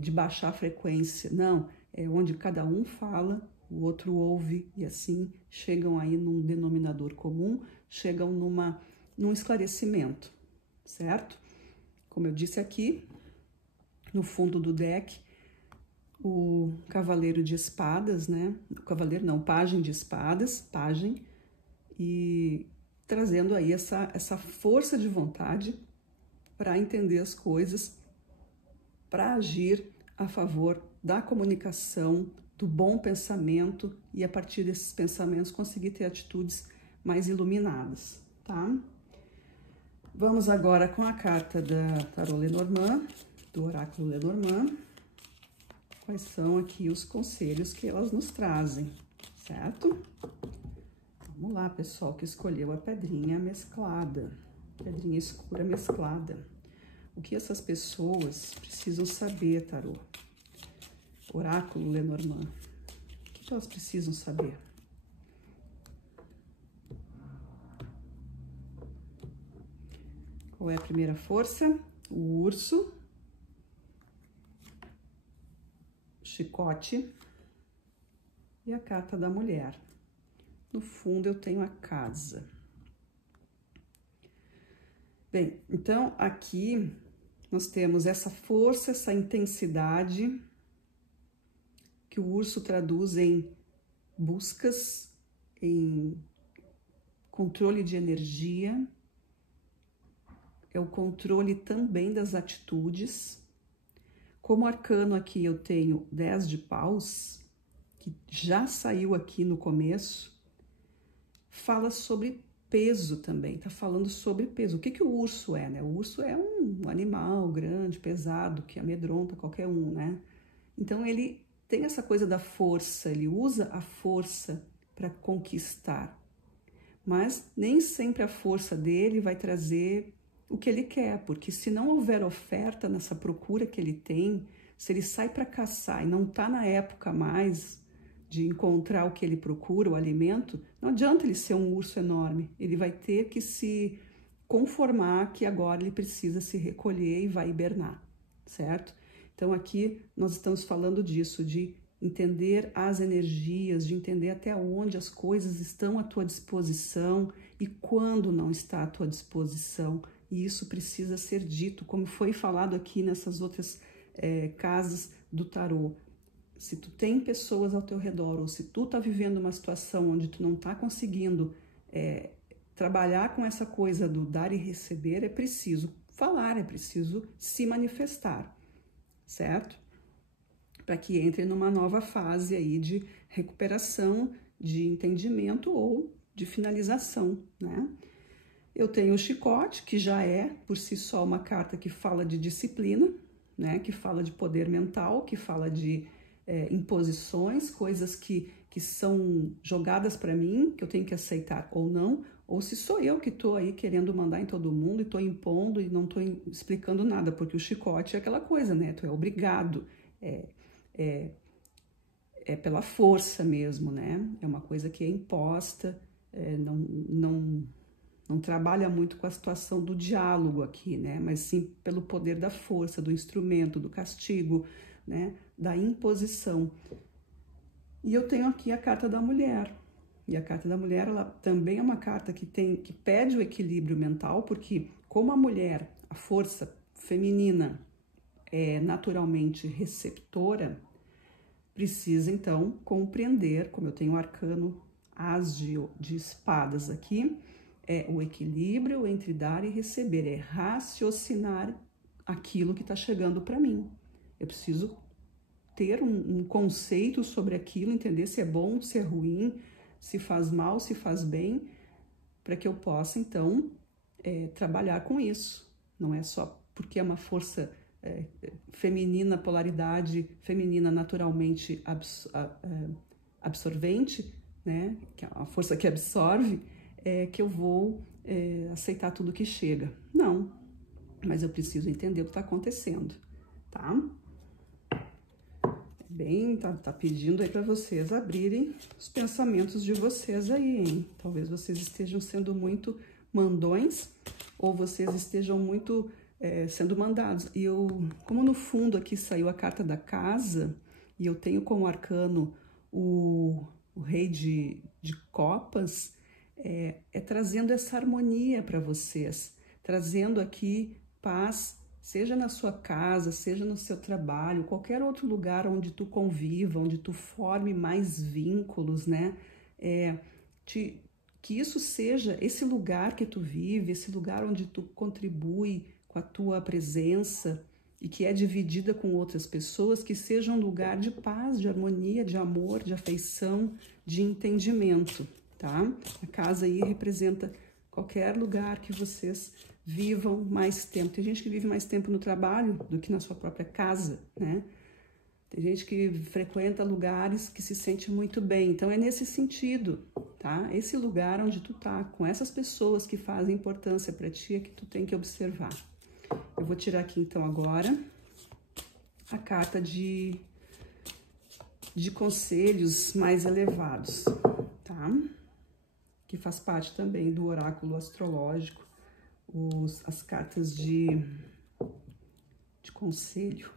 de baixar frequência, não. É onde cada um fala, o outro ouve, e assim chegam aí num denominador comum, chegam num esclarecimento, certo? Como eu disse aqui, no fundo do deck, o cavaleiro de espadas, né? O cavaleiro não, pajem de espadas, pajem, e trazendo aí essa força de vontade para entender as coisas, para agir a favor da comunicação, do bom pensamento e a partir desses pensamentos conseguir ter atitudes mais iluminadas, tá? Vamos agora com a carta da Tarot Lenormand, do Oráculo Lenormand. Quais são aqui os conselhos que elas nos trazem, certo? Vamos lá, pessoal que escolheu a pedrinha mesclada, pedrinha escura mesclada. O que essas pessoas precisam saber, Tarô? Oráculo Lenormand. O que elas precisam saber? Qual é a primeira força? O urso, chicote e a carta da mulher. No fundo, eu tenho a casa. Bem, então, aqui nós temos essa força, essa intensidade que o urso traduz em buscas, em controle de energia, é o controle também das atitudes. Como arcano aqui eu tenho 10 de paus, que já saiu aqui no começo, fala sobre peso também, tá falando sobre peso. O que que o urso é, né? O urso é um animal grande, pesado, que amedronta qualquer um, né? Então ele tem essa coisa da força, ele usa a força para conquistar. Mas nem sempre a força dele vai trazer o que ele quer, porque se não houver oferta nessa procura que ele tem, se ele sai para caçar e não está na época mais de encontrar o que ele procura, o alimento, não adianta ele ser um urso enorme, ele vai ter que se conformar que agora ele precisa se recolher e vai hibernar, certo? Então aqui nós estamos falando disso, de entender as energias, de entender até onde as coisas estão à tua disposição e quando não está à tua disposição. E isso precisa ser dito, como foi falado aqui nessas outras casas do tarô. Se tu tem pessoas ao teu redor, ou se tu tá vivendo uma situação onde tu não tá conseguindo trabalhar com essa coisa do dar e receber, é preciso falar, é preciso se manifestar, certo? Para que entre numa nova fase aí de recuperação, de entendimento ou de finalização, né? Eu tenho o chicote, que já é por si só uma carta que fala de disciplina, né? Que fala de poder mental, que fala de imposições, coisas que são jogadas para mim, que eu tenho que aceitar ou não, ou se sou eu que estou aí querendo mandar em todo mundo e estou impondo e não estou explicando nada, porque o chicote é aquela coisa, né? Tu é obrigado, é pela força mesmo, né? É uma coisa que é imposta, não trabalha muito com a situação do diálogo aqui, né? Mas sim pelo poder da força, do instrumento, do castigo, né? Da imposição. E eu tenho aqui a carta da mulher. E a carta da mulher, ela também é uma carta que pede o equilíbrio mental, porque como a mulher, a força feminina é naturalmente receptora, precisa então compreender, como eu tenho o arcano As de espadas aqui, é o equilíbrio entre dar e receber, é raciocinar aquilo que está chegando para mim. Eu preciso ter um conceito sobre aquilo, entender se é bom, se é ruim, se faz mal, se faz bem, para que eu possa, então, trabalhar com isso. Não é só porque é uma força feminina, polaridade feminina naturalmente absorvente, né? Que é uma força que absorve, que eu vou aceitar tudo que chega. Não, mas eu preciso entender o que está acontecendo, tá? Bem, tá pedindo aí para vocês abrirem os pensamentos de vocês aí, hein? Talvez vocês estejam sendo muito mandões ou vocês estejam muito sendo mandados. E como no fundo aqui saiu a carta da casa e eu tenho como arcano o rei de copas, é trazendo essa harmonia para vocês, trazendo aqui paz, seja na sua casa, seja no seu trabalho, qualquer outro lugar onde tu conviva, onde tu forme mais vínculos, né? Que isso seja esse lugar que tu vive, esse lugar onde tu contribui com a tua presença e que é dividida com outras pessoas, que seja um lugar de paz, de harmonia, de amor, de afeição, de entendimento, tá? A casa aí representa qualquer lugar que vocês vivam mais tempo. Tem gente que vive mais tempo no trabalho do que na sua própria casa, né? Tem gente que frequenta lugares que se sente muito bem. Então, é nesse sentido, tá? Esse lugar onde tu tá, com essas pessoas que fazem importância para ti, é que tu tem que observar. Eu vou tirar aqui, então, agora a carta de conselhos mais elevados, tá? Que faz parte também do oráculo astrológico, as cartas de conselho.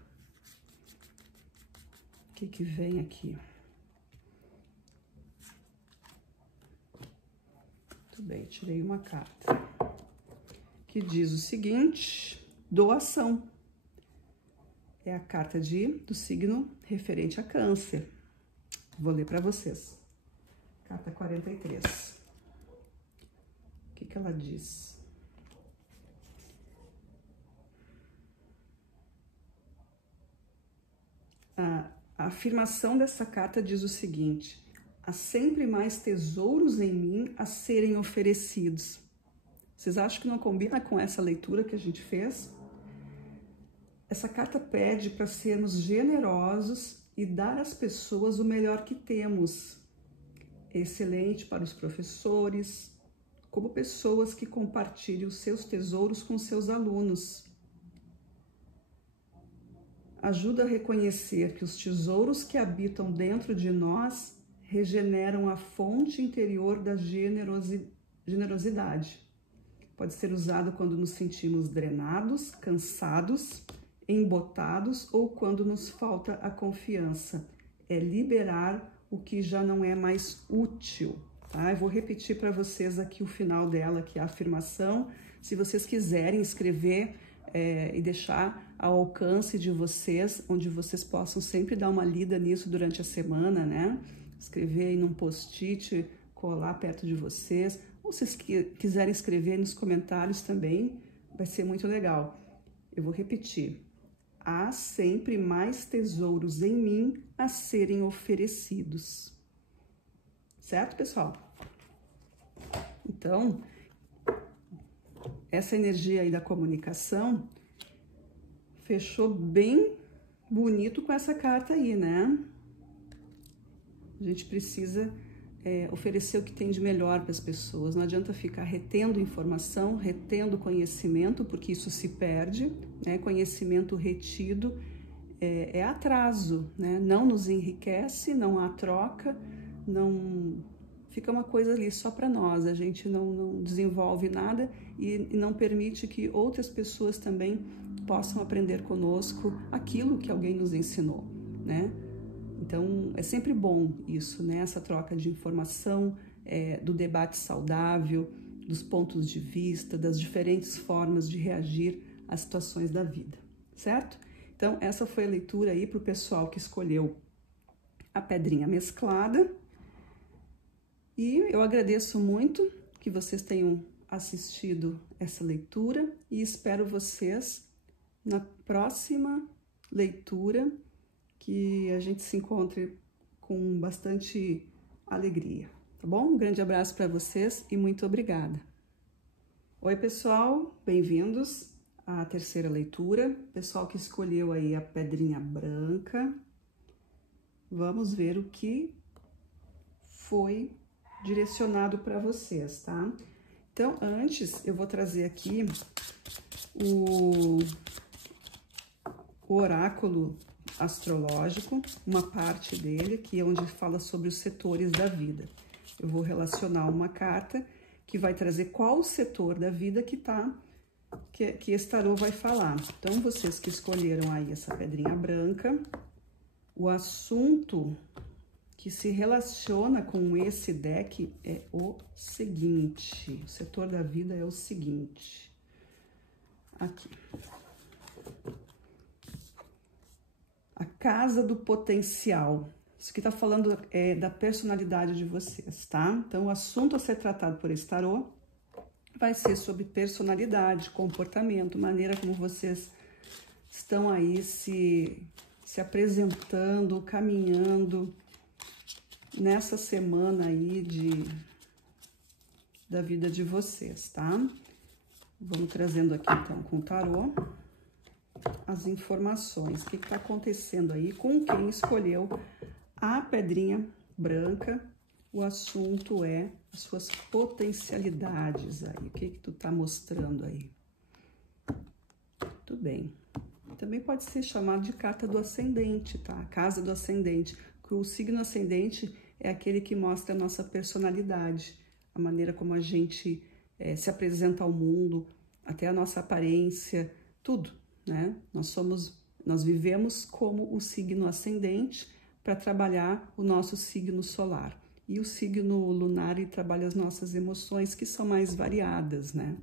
O que vem aqui? Muito bem, tirei uma carta que diz o seguinte: doação. É a carta do signo referente a Câncer. Vou ler para vocês. Carta 43. O que ela diz? A afirmação dessa carta diz o seguinte: há sempre mais tesouros em mim a serem oferecidos. Vocês acham que não combina com essa leitura que a gente fez? Essa carta pede para sermos generosos e dar às pessoas o melhor que temos. É excelente para os professores, como pessoas que compartilhem os seus tesouros com seus alunos. Ajuda a reconhecer que os tesouros que habitam dentro de nós regeneram a fonte interior da generosidade. Pode ser usado quando nos sentimos drenados, cansados, embotados ou quando nos falta a confiança. É liberar o que já não é mais útil. Tá? Eu vou repetir para vocês aqui o final dela, que é a afirmação. Se vocês quiserem escrever e deixar ao alcance de vocês, onde vocês possam sempre dar uma lida nisso durante a semana, né? Escrever aí num post-it, colar perto de vocês. Ou se vocês quiserem escrever nos comentários também, vai ser muito legal. Eu vou repetir. Há sempre mais tesouros em mim a serem oferecidos. Certo, pessoal? Então, essa energia aí da comunicação fechou bem bonito com essa carta aí, né? A gente precisa oferecer o que tem de melhor para as pessoas. Não adianta ficar retendo informação, retendo conhecimento, porque isso se perde, né? Conhecimento retido é atraso, né? Não nos enriquece, não há troca, não fica uma coisa ali só para nós. A gente não desenvolve nada e não permite que outras pessoas também possam aprender conosco aquilo que alguém nos ensinou, né? Então, é sempre bom isso, né? Essa troca de informação, do debate saudável, dos pontos de vista, das diferentes formas de reagir às situações da vida, certo? Então, essa foi a leitura aí para o pessoal que escolheu a pedrinha mesclada. E eu agradeço muito que vocês tenham assistido essa leitura e espero vocês na próxima leitura, que a gente se encontre com bastante alegria, tá bom? Um grande abraço para vocês e muito obrigada. Oi, pessoal, bem-vindos à terceira leitura. Pessoal que escolheu aí a pedrinha branca, vamos ver o que foi direcionado para vocês, tá? Então, antes, eu vou trazer aqui o oráculo astrológico, uma parte dele, que é onde fala sobre os setores da vida. Eu vou relacionar uma carta que vai trazer qual o setor da vida que esse tarô vai falar. Então, vocês que escolheram aí essa pedrinha branca, o assunto que se relaciona com esse deck é o seguinte. O setor da vida é o seguinte. Aqui. A casa do potencial. Isso que tá falando é da personalidade de vocês, tá? Então, o assunto a ser tratado por esse tarô vai ser sobre personalidade, comportamento, maneira como vocês estão aí se apresentando, caminhando nessa semana aí da vida de vocês, tá? Vamos trazendo aqui, então, com o tarô, as informações. O que está acontecendo aí com quem escolheu a pedrinha branca? O assunto é as suas potencialidades aí. O que tu tá mostrando aí? Tudo bem. Também pode ser chamado de carta do ascendente, tá? A casa do ascendente. O signo ascendente é aquele que mostra a nossa personalidade, a maneira como a gente se apresenta ao mundo, até a nossa aparência, tudo, né? Nós vivemos como o signo ascendente para trabalhar o nosso signo solar. E o signo lunar ele trabalha as nossas emoções, que são mais variadas, né?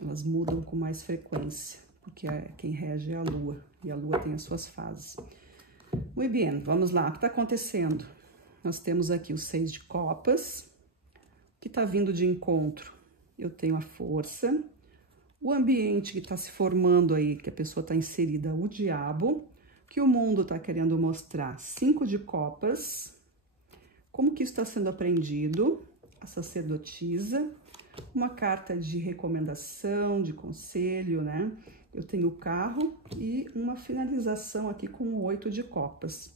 Elas mudam com mais frequência, porque quem rege é a Lua, e a Lua tem as suas fases. Muito bem, vamos lá. O que está acontecendo? Nós temos aqui o 6 de copas. O que está vindo de encontro? Eu tenho a força. O ambiente que está se formando aí, que a pessoa está inserida, o diabo. Que o mundo está querendo mostrar, 5 de copas. Como que isso está sendo aprendido? A sacerdotisa. Uma carta de recomendação, de conselho, né? Eu tenho o carro e uma finalização aqui com o 8 de copas.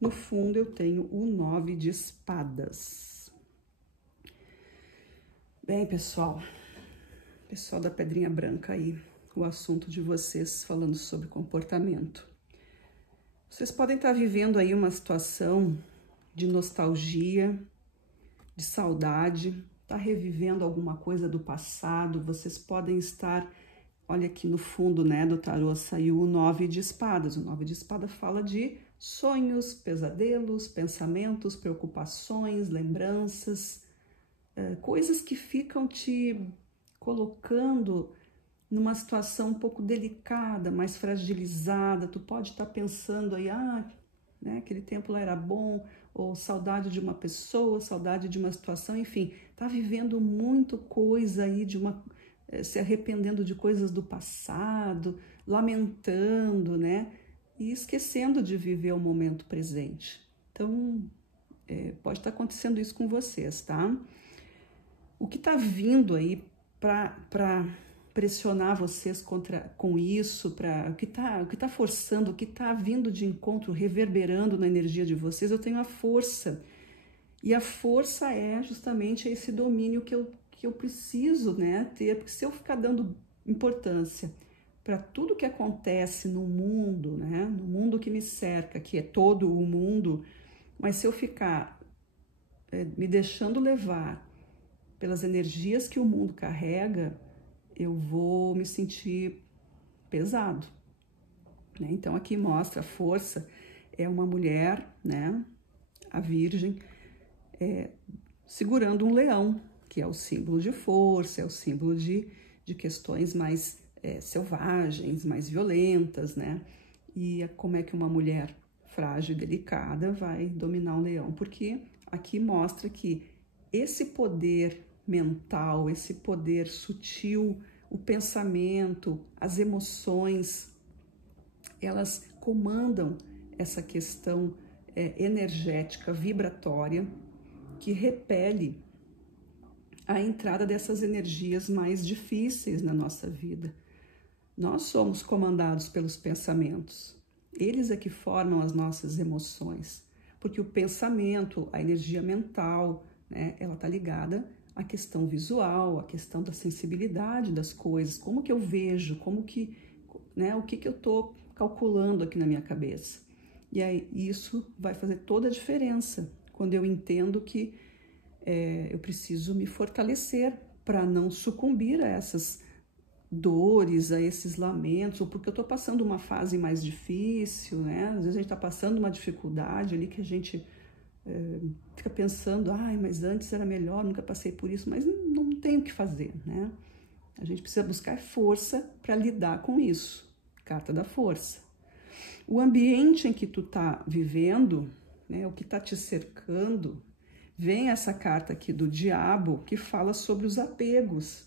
No fundo, eu tenho o 9 de espadas. Bem, pessoal da pedrinha branca aí, o assunto de vocês falando sobre comportamento. Vocês podem estar vivendo aí uma situação de nostalgia, de saudade, tá revivendo alguma coisa do passado. Vocês podem estar, olha aqui no fundo, né, do tarô saiu o 9 de espadas. O 9 de espadas fala de sonhos, pesadelos, pensamentos, preocupações, lembranças, coisas que ficam te colocando numa situação um pouco delicada, mais fragilizada. Tu pode estar pensando aí, né, aquele tempo lá era bom, ou saudade de uma pessoa, saudade de uma situação, enfim, tá vivendo muito coisa aí, se arrependendo de coisas do passado, lamentando, né, e esquecendo de viver o momento presente. Então, pode estar acontecendo isso com vocês, tá? O que tá vindo aí para pressionar vocês com isso, o que tá forçando, o que tá vindo de encontro, reverberando na energia de vocês, eu tenho a força. E a força é justamente esse domínio que eu preciso, né, ter, porque se eu ficar dando importância para tudo que acontece no mundo, né, no mundo que me cerca, que é todo o mundo, mas se eu ficar me deixando levar pelas energias que o mundo carrega, eu vou me sentir pesado, né? Então, aqui mostra a força, é uma mulher, né? A Virgem, segurando um leão, que é o símbolo de força, é o símbolo de questões mais selvagens, mais violentas, né? E como é que uma mulher frágil e delicada vai dominar um leão? Porque aqui mostra que esse poder mental, esse poder sutil, o pensamento, as emoções, elas comandam essa questão energética, vibratória, que repele a entrada dessas energias mais difíceis na nossa vida. Nós somos comandados pelos pensamentos, eles é que formam as nossas emoções, porque o pensamento, a energia mental, né, ela está ligada à questão visual, à questão da sensibilidade das coisas, como que eu vejo, como que, né, o que eu estou calculando aqui na minha cabeça. E aí isso vai fazer toda a diferença quando eu entendo que eu preciso me fortalecer para não sucumbir a essas dores, a esses lamentos, ou porque eu estou passando uma fase mais difícil, né? Às vezes a gente está passando uma dificuldade ali que a gente fica pensando, ai, mas antes era melhor, nunca passei por isso, mas não tem o que fazer, né? A gente precisa buscar força para lidar com isso. Carta da força. O ambiente em que tu tá vivendo, né, o que tá te cercando, vem essa carta aqui do diabo que fala sobre os apegos.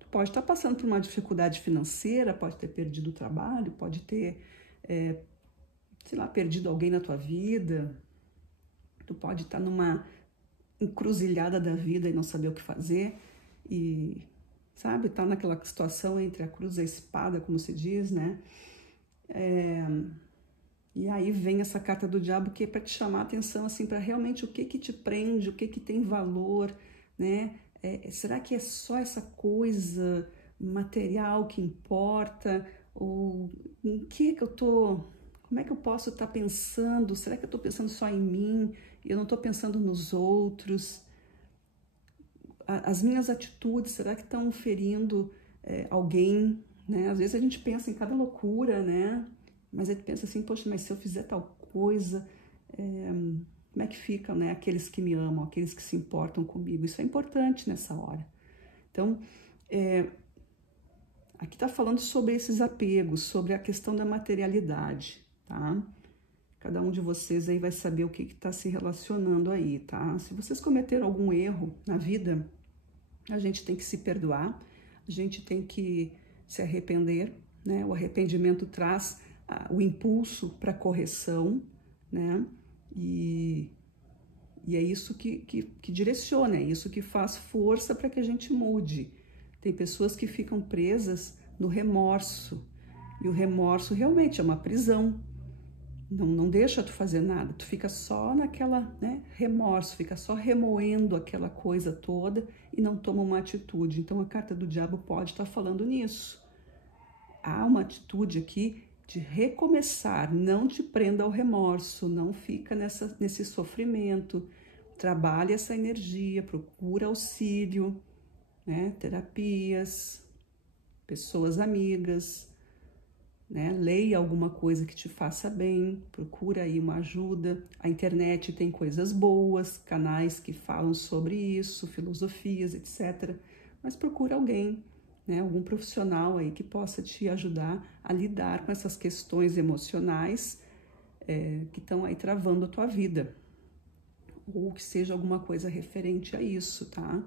Tu pode estar passando por uma dificuldade financeira, pode ter perdido o trabalho, pode ter, sei lá, perdido alguém na tua vida. Tu pode estar numa encruzilhada da vida e não saber o que fazer. E, sabe, tá naquela situação entre a cruz e a espada, como se diz, né? E aí vem essa carta do diabo que é para te chamar a atenção, assim, para realmente o que te prende, o que tem valor, né? Será que é só essa coisa material que importa? Ou em que eu tô... Como é que eu posso estar pensando? Será que eu estou pensando só em mim? E eu não estou pensando nos outros? As minhas atitudes, será que estão ferindo alguém? Né? Às vezes a gente pensa em cada loucura, né? Mas a gente pensa assim, poxa, mas se eu fizer tal coisa, como é que ficam, né? Aqueles que me amam, aqueles que se importam comigo. Isso é importante nessa hora. Então, aqui está falando sobre esses apegos, sobre a questão da materialidade, tá? Cada um de vocês aí vai saber o que está se relacionando aí, tá? Se vocês cometeram algum erro na vida, a gente tem que se perdoar, a gente tem que se arrepender, né? O arrependimento traz o impulso para correção, né? E é isso que direciona, é isso que faz força para que a gente mude. Tem pessoas que ficam presas no remorso, e o remorso realmente é uma prisão. Não deixa tu fazer nada, tu fica só naquela, né, remorso, fica só remoendo aquela coisa toda e não toma uma atitude. Então a carta do diabo pode estar falando nisso. Há uma atitude aqui de recomeçar, não te prenda ao remorso, não fica nesse sofrimento, trabalha essa energia, procura auxílio, né, terapias, pessoas amigas, né? Leia alguma coisa que te faça bem, procura aí uma ajuda. A internet tem coisas boas, canais que falam sobre isso, filosofias, etc. Mas procura alguém, né? Algum profissional aí que possa te ajudar a lidar com essas questões emocionais que estão aí travando a tua vida. Ou que seja alguma coisa referente a isso, tá?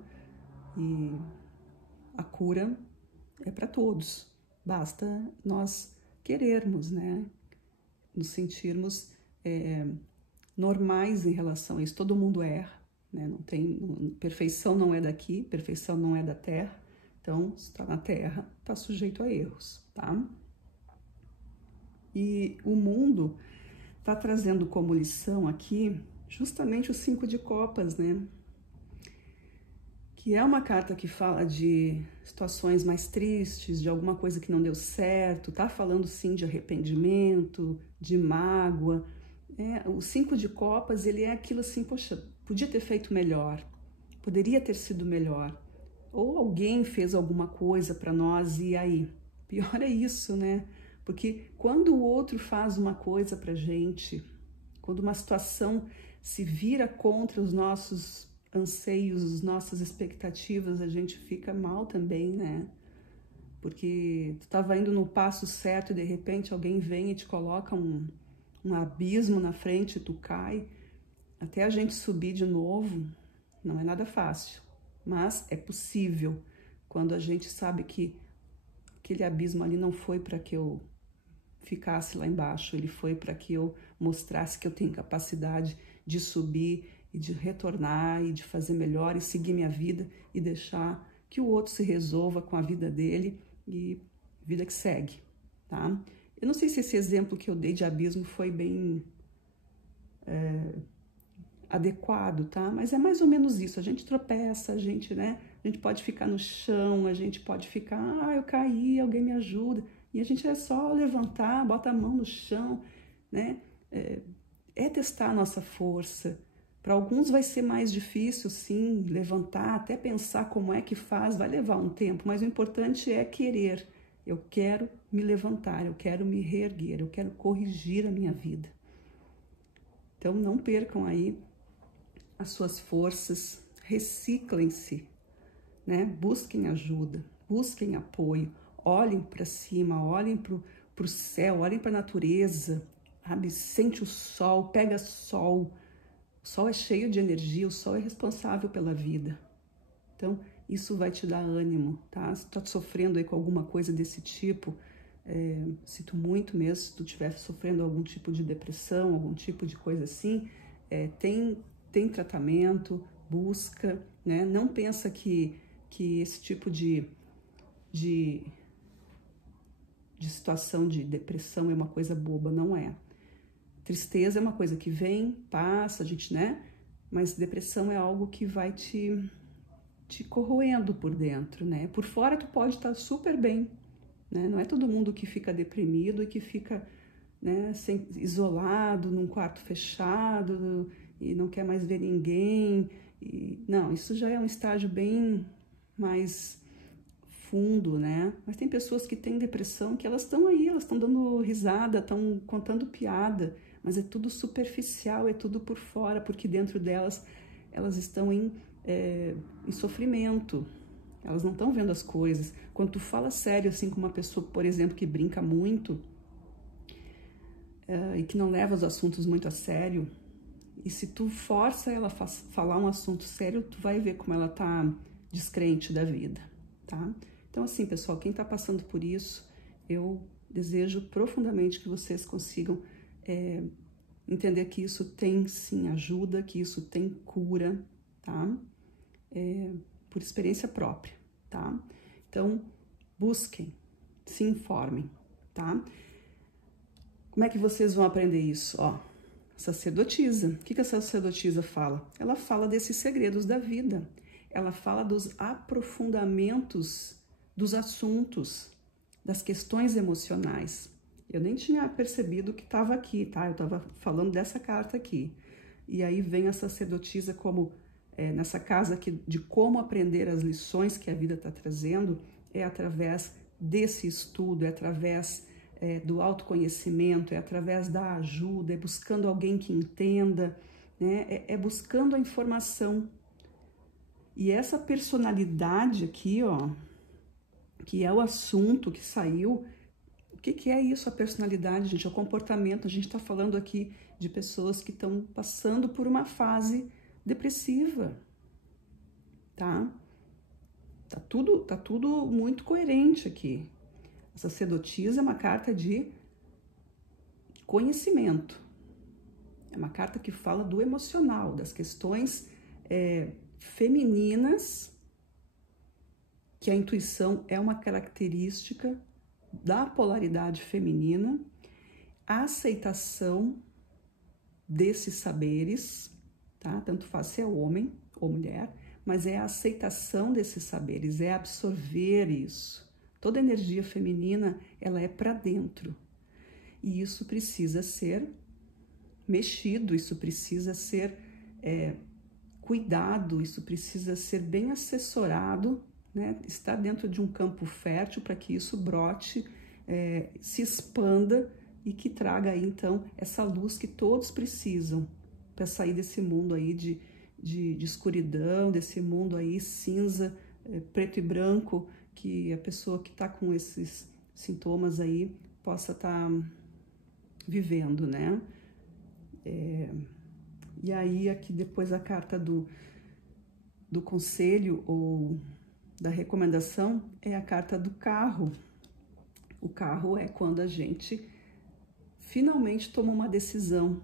E a cura é para todos. Basta nós querermos, né? Nos sentirmos normais em relação a isso. Todo mundo erra, né? Perfeição não é daqui, perfeição não é da Terra. Então, se está na Terra, está sujeito a erros, tá? E o mundo está trazendo como lição aqui justamente o 5 de copas, né? Que é uma carta que fala de situações mais tristes, de alguma coisa que não deu certo, tá falando sim de arrependimento, de mágoa. O 5 de copas, ele é aquilo assim, poxa, podia ter feito melhor, poderia ter sido melhor. Ou alguém fez alguma coisa para nós e aí? Pior é isso, né? Porque quando o outro faz uma coisa pra gente, quando uma situação se vira contra os nossos anseios, as nossas expectativas, a gente fica mal também, né? Porque tu estava indo no passo certo e de repente alguém vem e te coloca um abismo na frente e tu cai. Até a gente subir de novo, não é nada fácil, mas é possível quando a gente sabe que aquele abismo ali não foi para que eu ficasse lá embaixo, ele foi para que eu mostrasse que eu tenho capacidade de subir e de retornar e de fazer melhor e seguir minha vida e deixar que o outro se resolva com a vida dele e vida que segue, tá? Eu não sei se esse exemplo que eu dei de abismo foi bem adequado, tá? Mas é mais ou menos isso, a gente tropeça, a gente, né? A gente pode ficar no chão, a gente pode ficar, eu caí, alguém me ajuda. E a gente é só levantar, bota a mão no chão, né? Testar a nossa força. Para alguns vai ser mais difícil, sim, levantar, até pensar como é que faz, vai levar um tempo, mas o importante é querer. Eu quero me levantar, eu quero me reerguer, eu quero corrigir a minha vida. Então não percam aí as suas forças, reciclem-se, né? Busquem ajuda, busquem apoio, olhem para cima, olhem para o céu, olhem para a natureza, sabe? Sente o sol, pega sol. O sol é cheio de energia, o sol é responsável pela vida. Então, isso vai te dar ânimo, tá? Se tu tá sofrendo aí com alguma coisa desse tipo, sinto muito mesmo, se tu estiver sofrendo algum tipo de depressão, algum tipo de coisa assim, tem tratamento, busca, né? Não pensa que esse tipo de situação de depressão é uma coisa boba, não é. Tristeza é uma coisa que vem, passa, a gente, né? Mas depressão é algo que vai te corroendo por dentro, né? Por fora tu pode estar super bem, né? Não é todo mundo que fica deprimido e que fica, né, isolado num quarto fechado e não quer mais ver ninguém. Não, isso já é um estágio bem mais fundo, né? Mas tem pessoas que têm depressão que elas estão aí, elas estão dando risada, estão contando piada, mas é tudo superficial, é tudo por fora, porque dentro delas elas estão em sofrimento, elas não estão vendo as coisas. Quando tu fala sério assim com uma pessoa, por exemplo, que brinca muito e que não leva os assuntos muito a sério, e se tu força ela a falar um assunto sério, tu vai ver como ela tá descrente da vida, tá? Então assim, pessoal, quem tá passando por isso, eu desejo profundamente que vocês consigam entender que isso tem sim ajuda, que isso tem cura, tá? Por experiência própria, tá? Então, busquem, se informem, tá? Como é que vocês vão aprender isso? Ó, sacerdotisa. O que a sacerdotisa fala? Ela fala desses segredos da vida. Ela fala dos aprofundamentos dos assuntos, das questões emocionais. Eu nem tinha percebido que estava aqui, tá? Eu estava falando dessa carta aqui. E aí vem a sacerdotisa como, nessa casa aqui, de como aprender as lições que a vida está trazendo, é através desse estudo, é através do autoconhecimento, é através da ajuda, é buscando alguém que entenda, né? É buscando a informação. E essa personalidade aqui, ó, que é o assunto que saiu. O que é isso, a personalidade, gente? É o comportamento. A gente está falando aqui de pessoas que estão passando por uma fase depressiva, tá? Tá tudo muito coerente aqui. A sacerdotisa é uma carta de conhecimento. É uma carta que fala do emocional, das questões femininas, que a intuição é uma característica da polaridade feminina, a aceitação desses saberes, tá? Tanto faz se é homem ou mulher, mas é a aceitação desses saberes, é absorver isso. Toda energia feminina, ela é para dentro. E isso precisa ser mexido, isso precisa ser cuidado, isso precisa ser bem assessorado, né? Estar dentro de um campo fértil para que isso brote, se expanda e que traga aí, então, essa luz que todos precisam para sair desse mundo aí de escuridão, desse mundo aí cinza, preto e branco, que a pessoa que está com esses sintomas aí possa estar vivendo, né? E aí aqui depois a carta do conselho ou da recomendação é a carta do carro. O carro é quando a gente finalmente toma uma decisão.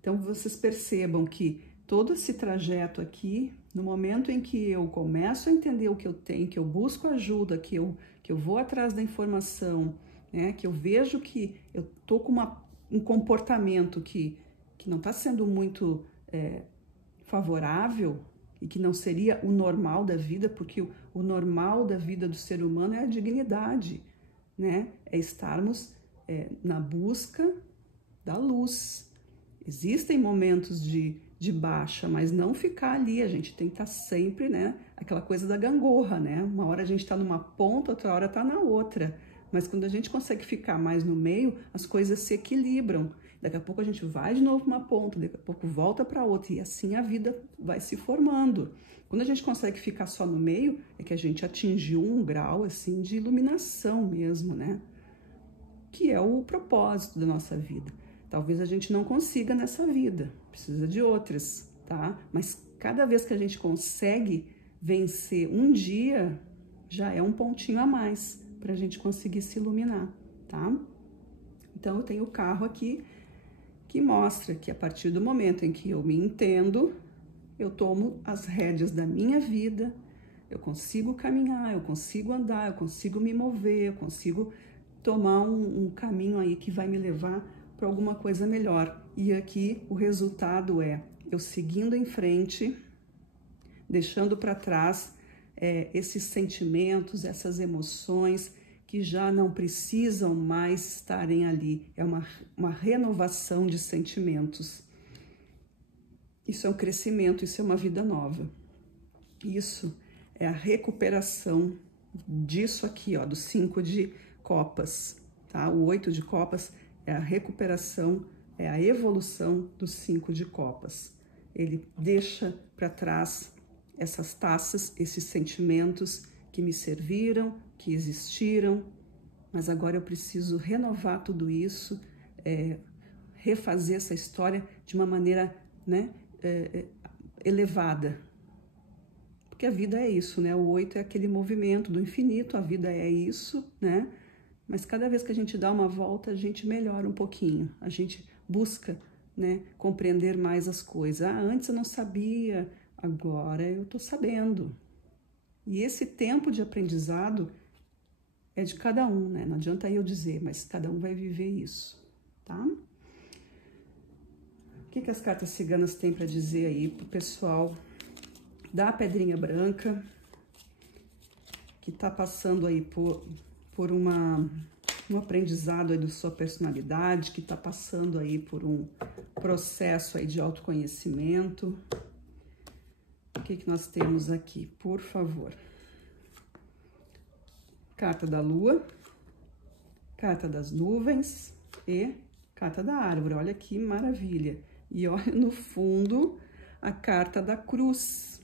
Então vocês percebam que todo esse trajeto aqui, no momento em que eu começo a entender o que eu tenho, que eu busco ajuda, que eu vou atrás da informação, né, que eu vejo que eu tô com um comportamento que não está sendo muito favorável, e que não seria o normal da vida, porque o normal da vida do ser humano é a dignidade, né? É estarmos na busca da luz. Existem momentos de baixa, mas não ficar ali, a gente tem que estar sempre, né? Aquela coisa da gangorra, né? Uma hora a gente está numa ponta, outra hora está na outra. Mas quando a gente consegue ficar mais no meio, as coisas se equilibram. daqui a pouco a gente vai de novo para uma ponta, daqui a pouco volta para outra, e assim a vida vai se formando. Quando a gente consegue ficar só no meio, é que a gente atingiu um grau assim de iluminação mesmo, né? Que é o propósito da nossa vida. Talvez a gente não consiga nessa vida, precisa de outras, tá? Mas cada vez que a gente consegue vencer um dia, já é um pontinho a mais para a gente conseguir se iluminar, tá? Então, eu tenho o carro aqui que mostra que a partir do momento em que eu me entendo, eu tomo as rédeas da minha vida, eu consigo caminhar, eu consigo andar, eu consigo me mover, eu consigo tomar um caminho aí que vai me levar para alguma coisa melhor. E aqui o resultado é eu seguindo em frente, deixando para trás esses sentimentos, essas emoções que já não precisam mais estarem ali. É uma renovação de sentimentos. Isso é um crescimento, isso é uma vida nova. Isso é a recuperação disso aqui, ó, do 5 de copas, tá? O 8 de copas é a recuperação, é a evolução do 5 de copas. Ele deixa para trás essas taças, esses sentimentos que me serviram, que existiram, mas agora eu preciso renovar tudo isso, refazer essa história de uma maneira, né, elevada. Porque a vida é isso, né? O 8 é aquele movimento do infinito, a vida é isso, né? Mas cada vez que a gente dá uma volta, a gente melhora um pouquinho, a gente busca, né, compreender mais as coisas. Ah, antes eu não sabia, agora eu tô sabendo. E esse tempo de aprendizado é de cada um, né? Não adianta eu dizer, mas cada um vai viver isso, tá? O que as cartas ciganas têm para dizer aí pro pessoal da pedrinha branca, que está passando aí por um aprendizado aí da sua personalidade, que está passando aí por um processo aí de autoconhecimento? O que nós temos aqui, por favor? Carta da lua, carta das nuvens e carta da árvore. Olha que maravilha! E olha no fundo a carta da cruz.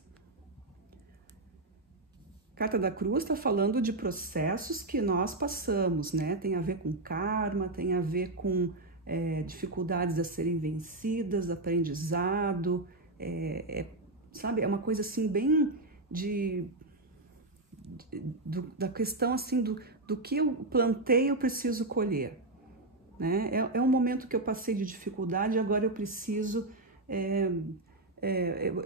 A carta da cruz está falando de processos que nós passamos, né? Tem a ver com karma, tem a ver com dificuldades a serem vencidas, aprendizado, sabe? É uma coisa assim bem da questão assim do que eu plantei eu preciso colher, né? É um momento que eu passei de dificuldade e agora eu preciso...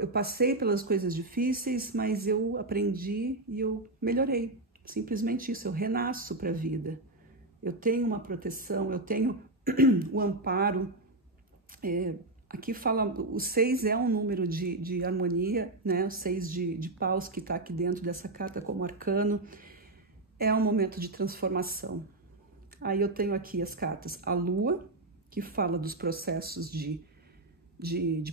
eu passei pelas coisas difíceis, mas eu aprendi e eu melhorei. Simplesmente isso, eu renasço para a vida. Eu tenho uma proteção, eu tenho o amparo. Aqui fala, o 6 é um número de harmonia, né? O 6 de paus que está aqui dentro dessa carta como arcano. É um momento de transformação. Aí eu tenho aqui as cartas. A lua, que fala dos processos de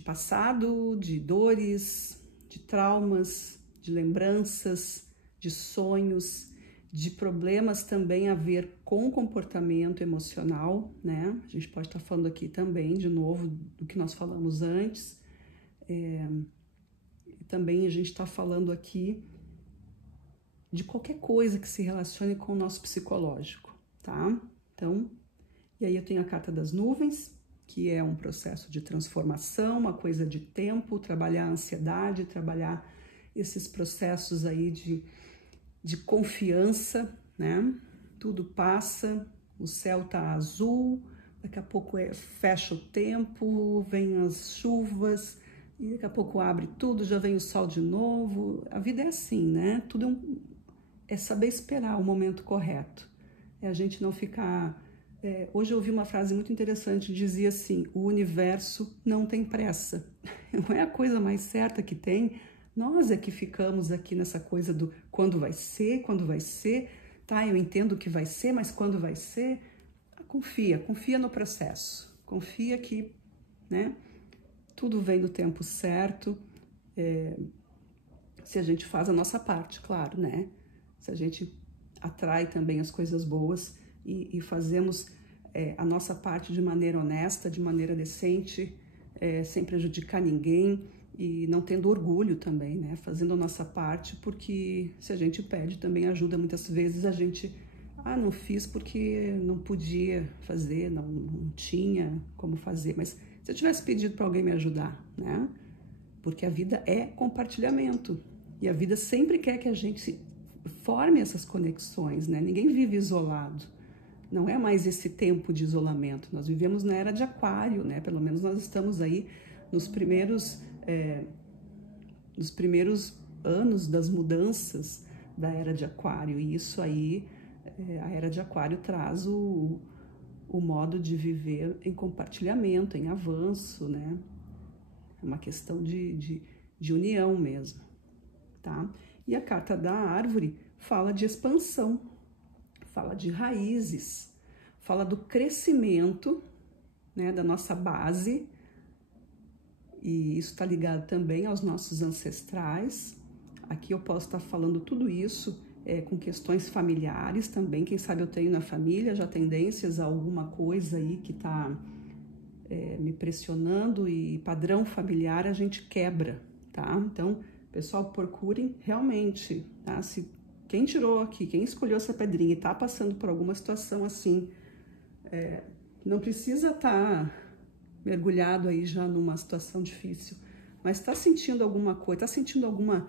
passado, de dores, de traumas, de lembranças, de sonhos, de problemas também a ver com comportamento emocional, né? A gente pode estar falando aqui também, de novo, do que nós falamos antes. Também a gente está falando aqui de qualquer coisa que se relacione com o nosso psicológico, tá? Então, e aí eu tenho a carta das nuvens, que é um processo de transformação, uma coisa de tempo, trabalhar a ansiedade, trabalhar esses processos aí de confiança, né? Tudo passa, o céu tá azul, daqui a pouco fecha o tempo, vem as chuvas, e daqui a pouco abre tudo, já vem o sol de novo. A vida é assim, né? Tudo é saber esperar o momento correto. É a gente não ficar... hoje eu ouvi uma frase muito interessante, dizia assim: o universo não tem pressa. Não é a coisa mais certa que tem. Nós é que ficamos aqui nessa coisa do quando vai ser, tá? Eu entendo que vai ser, mas quando vai ser? Confia no processo. Confia que, né? Tudo vem no tempo certo. Se a gente faz a nossa parte, claro, né? Se a gente atrai também as coisas boas e fazemos a nossa parte de maneira honesta, de maneira decente, sem prejudicar ninguém e não tendo orgulho também, né? Fazendo a nossa parte, porque se a gente pede também ajuda, muitas vezes a gente, não fiz porque não podia fazer, não tinha como fazer, mas se eu tivesse pedido para alguém me ajudar, né? Porque a vida é compartilhamento e a vida sempre quer que a gente forme essas conexões, né? Ninguém vive isolado. Não é mais esse tempo de isolamento. Nós vivemos na era de Aquário, né? Pelo menos nós estamos aí nos primeiros anos das mudanças da era de Aquário. E isso aí, a era de Aquário traz o modo de viver em compartilhamento, em avanço, né? É uma questão de união mesmo, tá? E a carta da árvore fala de expansão, fala de raízes, fala do crescimento, né, da nossa base, e isso está ligado também aos nossos ancestrais. Aqui eu posso estar falando tudo isso com questões familiares também, quem sabe eu tenho na família já tendências a alguma coisa aí que está me pressionando, e padrão familiar a gente quebra, tá? Então, pessoal, procurem realmente, tá? Se quem tirou aqui, quem escolheu essa pedrinha e tá passando por alguma situação assim, não precisa estar mergulhado aí já numa situação difícil, mas tá sentindo alguma coisa, tá sentindo alguma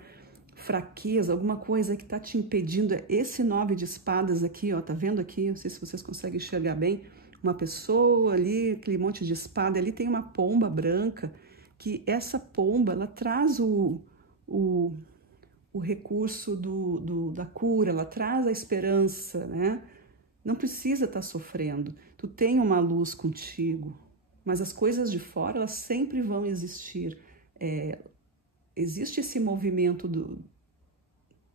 fraqueza, alguma coisa que tá te impedindo. Esse 9 de espadas aqui, ó, tá vendo aqui? Não sei se vocês conseguem enxergar bem. Uma pessoa ali, aquele monte de espada, ali tem uma pomba branca, que essa pomba, ela traz o recurso da cura, ela traz a esperança, né? Não precisa estar sofrendo, tu tem uma luz contigo, mas as coisas de fora, elas sempre vão existir. Existe esse movimento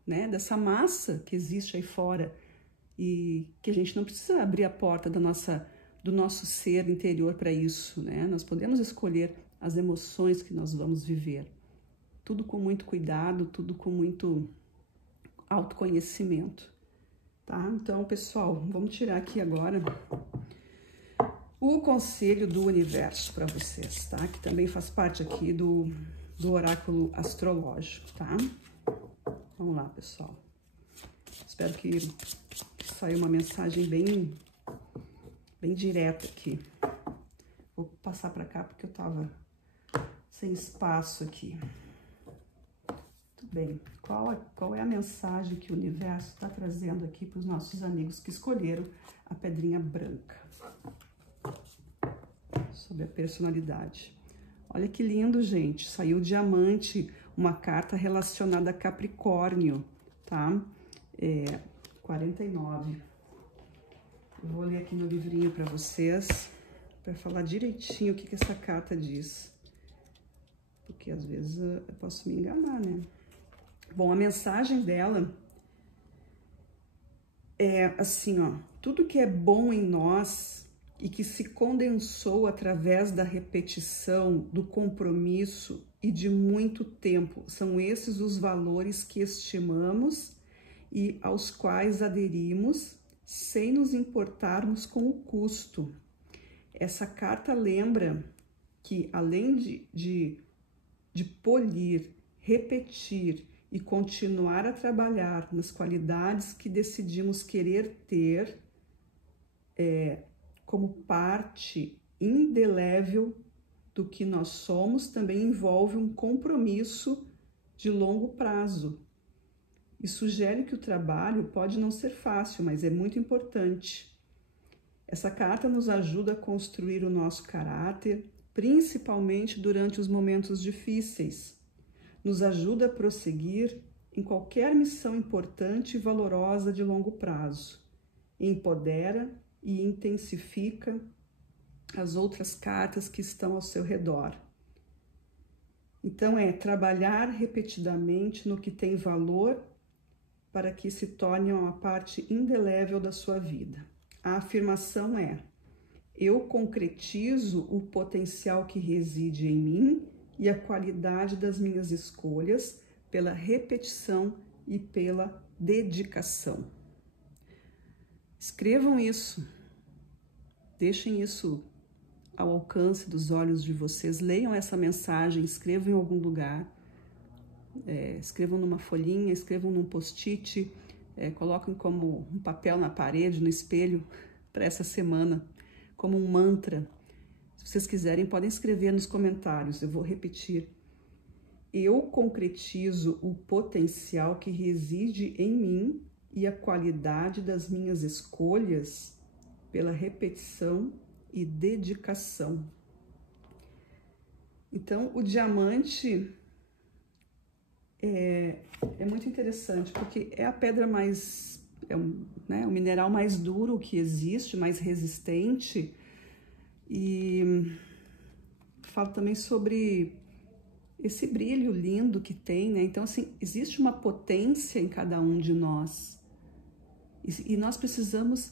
né, dessa massa que existe aí fora, e que a gente não precisa abrir a porta do nosso ser interior para isso, né? Nós podemos escolher as emoções que nós vamos viver. Tudo com muito cuidado, tudo com muito autoconhecimento, tá? Então, pessoal, vamos tirar aqui agora o conselho do universo para vocês, tá? Que também faz parte aqui do oráculo astrológico, tá? Vamos lá, pessoal. Espero que saiu uma mensagem bem direta aqui. Vou passar para cá porque eu tava sem espaço aqui. Tudo bem. Qual é a mensagem que o universo está trazendo aqui para os nossos amigos que escolheram a pedrinha branca? Sobre a personalidade. Olha que lindo, gente. Saiu o diamante, uma carta relacionada a Capricórnio, tá? 49. Eu vou ler aqui no livrinho para vocês, para falar direitinho o que essa carta diz. Porque às vezes eu posso me enganar, né? Bom, a mensagem dela é assim, ó. Tudo que é bom em nós e que se condensou através da repetição, do compromisso e de muito tempo, são esses os valores que estimamos e aos quais aderimos sem nos importarmos com o custo. Essa carta lembra que, além de polir, repetir e continuar a trabalhar nas qualidades que decidimos querer ter, como parte indelével do que nós somos, também envolve um compromisso de longo prazo. E sugere que o trabalho pode não ser fácil, mas é muito importante. Essa carta nos ajuda a construir o nosso caráter, principalmente durante os momentos difíceis. Nos ajuda a prosseguir em qualquer missão importante e valorosa de longo prazo. Empodera e intensifica as outras cartas que estão ao seu redor. Então, trabalhar repetidamente no que tem valor para que se torne uma parte indelével da sua vida. A afirmação é: eu concretizo o potencial que reside em mim e a qualidade das minhas escolhas pela repetição e pela dedicação. Escrevam isso. deixem isso ao alcance dos olhos de vocês, leiam essa mensagem, escrevam em algum lugar, escrevam numa folhinha, escrevam num post-it, coloquem como um papel na parede, no espelho, para essa semana, como um mantra. Se vocês quiserem, podem escrever nos comentários, eu vou repetir. Eu concretizo o potencial que reside em mim e a qualidade das minhas escolhas pela repetição e dedicação. Então, o diamante é muito interessante, porque é a pedra mais, o mineral mais duro que existe, mais resistente, e falo também sobre esse brilho lindo que tem, né? Então, assim, existe uma potência em cada um de nós, e nós precisamos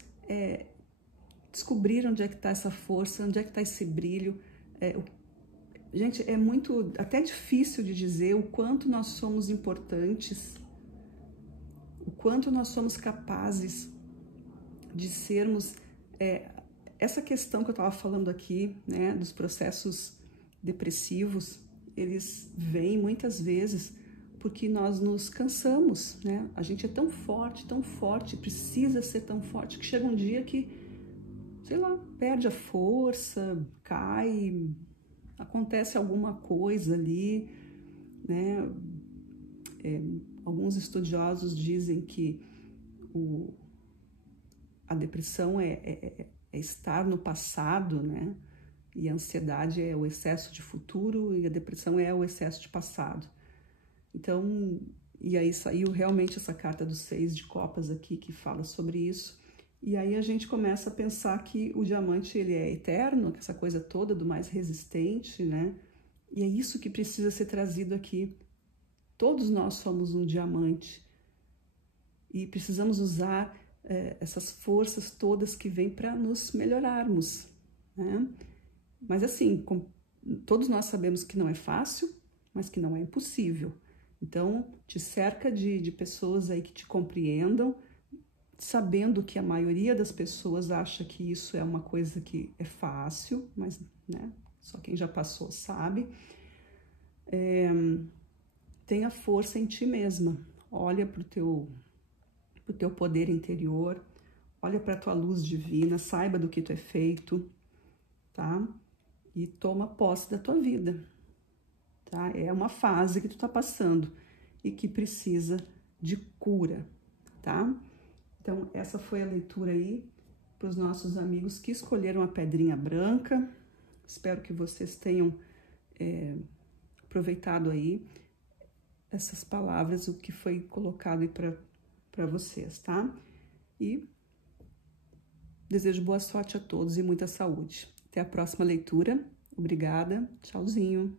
descobrir onde é que está essa força, onde é que está esse brilho. Gente, é muito, até difícil de dizer o quanto nós somos importantes, o quanto nós somos capazes de sermos... essa questão que eu estava falando aqui, né, dos processos depressivos, eles vêm muitas vezes porque nós nos cansamos, né? A gente é tão forte, precisa ser tão forte, que chega um dia que, sei lá, perde a força, cai, acontece alguma coisa ali, né? Alguns estudiosos dizem que a depressão é estar no passado, né? E a ansiedade é o excesso de futuro e a depressão é o excesso de passado. Então, e aí saiu realmente essa carta dos 6 de copas aqui que fala sobre isso. E aí a gente começa a pensar que o diamante, ele é eterno, essa coisa toda do mais resistente, né? E é isso que precisa ser trazido aqui. Todos nós somos um diamante e precisamos usar essas forças todas que vêm para nos melhorarmos, né? Mas assim, todos nós sabemos que não é fácil, mas que não é impossível. Então, te cerca de pessoas aí que te compreendam, sabendo que a maioria das pessoas acha que isso é uma coisa que é fácil, mas, né, só quem já passou sabe. Tenha força em ti mesma, olha pro teu poder interior, olha para a tua luz divina, saiba do que tu é feito, tá? E toma posse da tua vida, tá? É uma fase que tu tá passando e que precisa de cura, tá? Então, essa foi a leitura aí para os nossos amigos que escolheram a pedrinha branca. Espero que vocês tenham aproveitado aí essas palavras, o que foi colocado aí para vocês, tá? E desejo boa sorte a todos e muita saúde. Até a próxima leitura. Obrigada. Tchauzinho.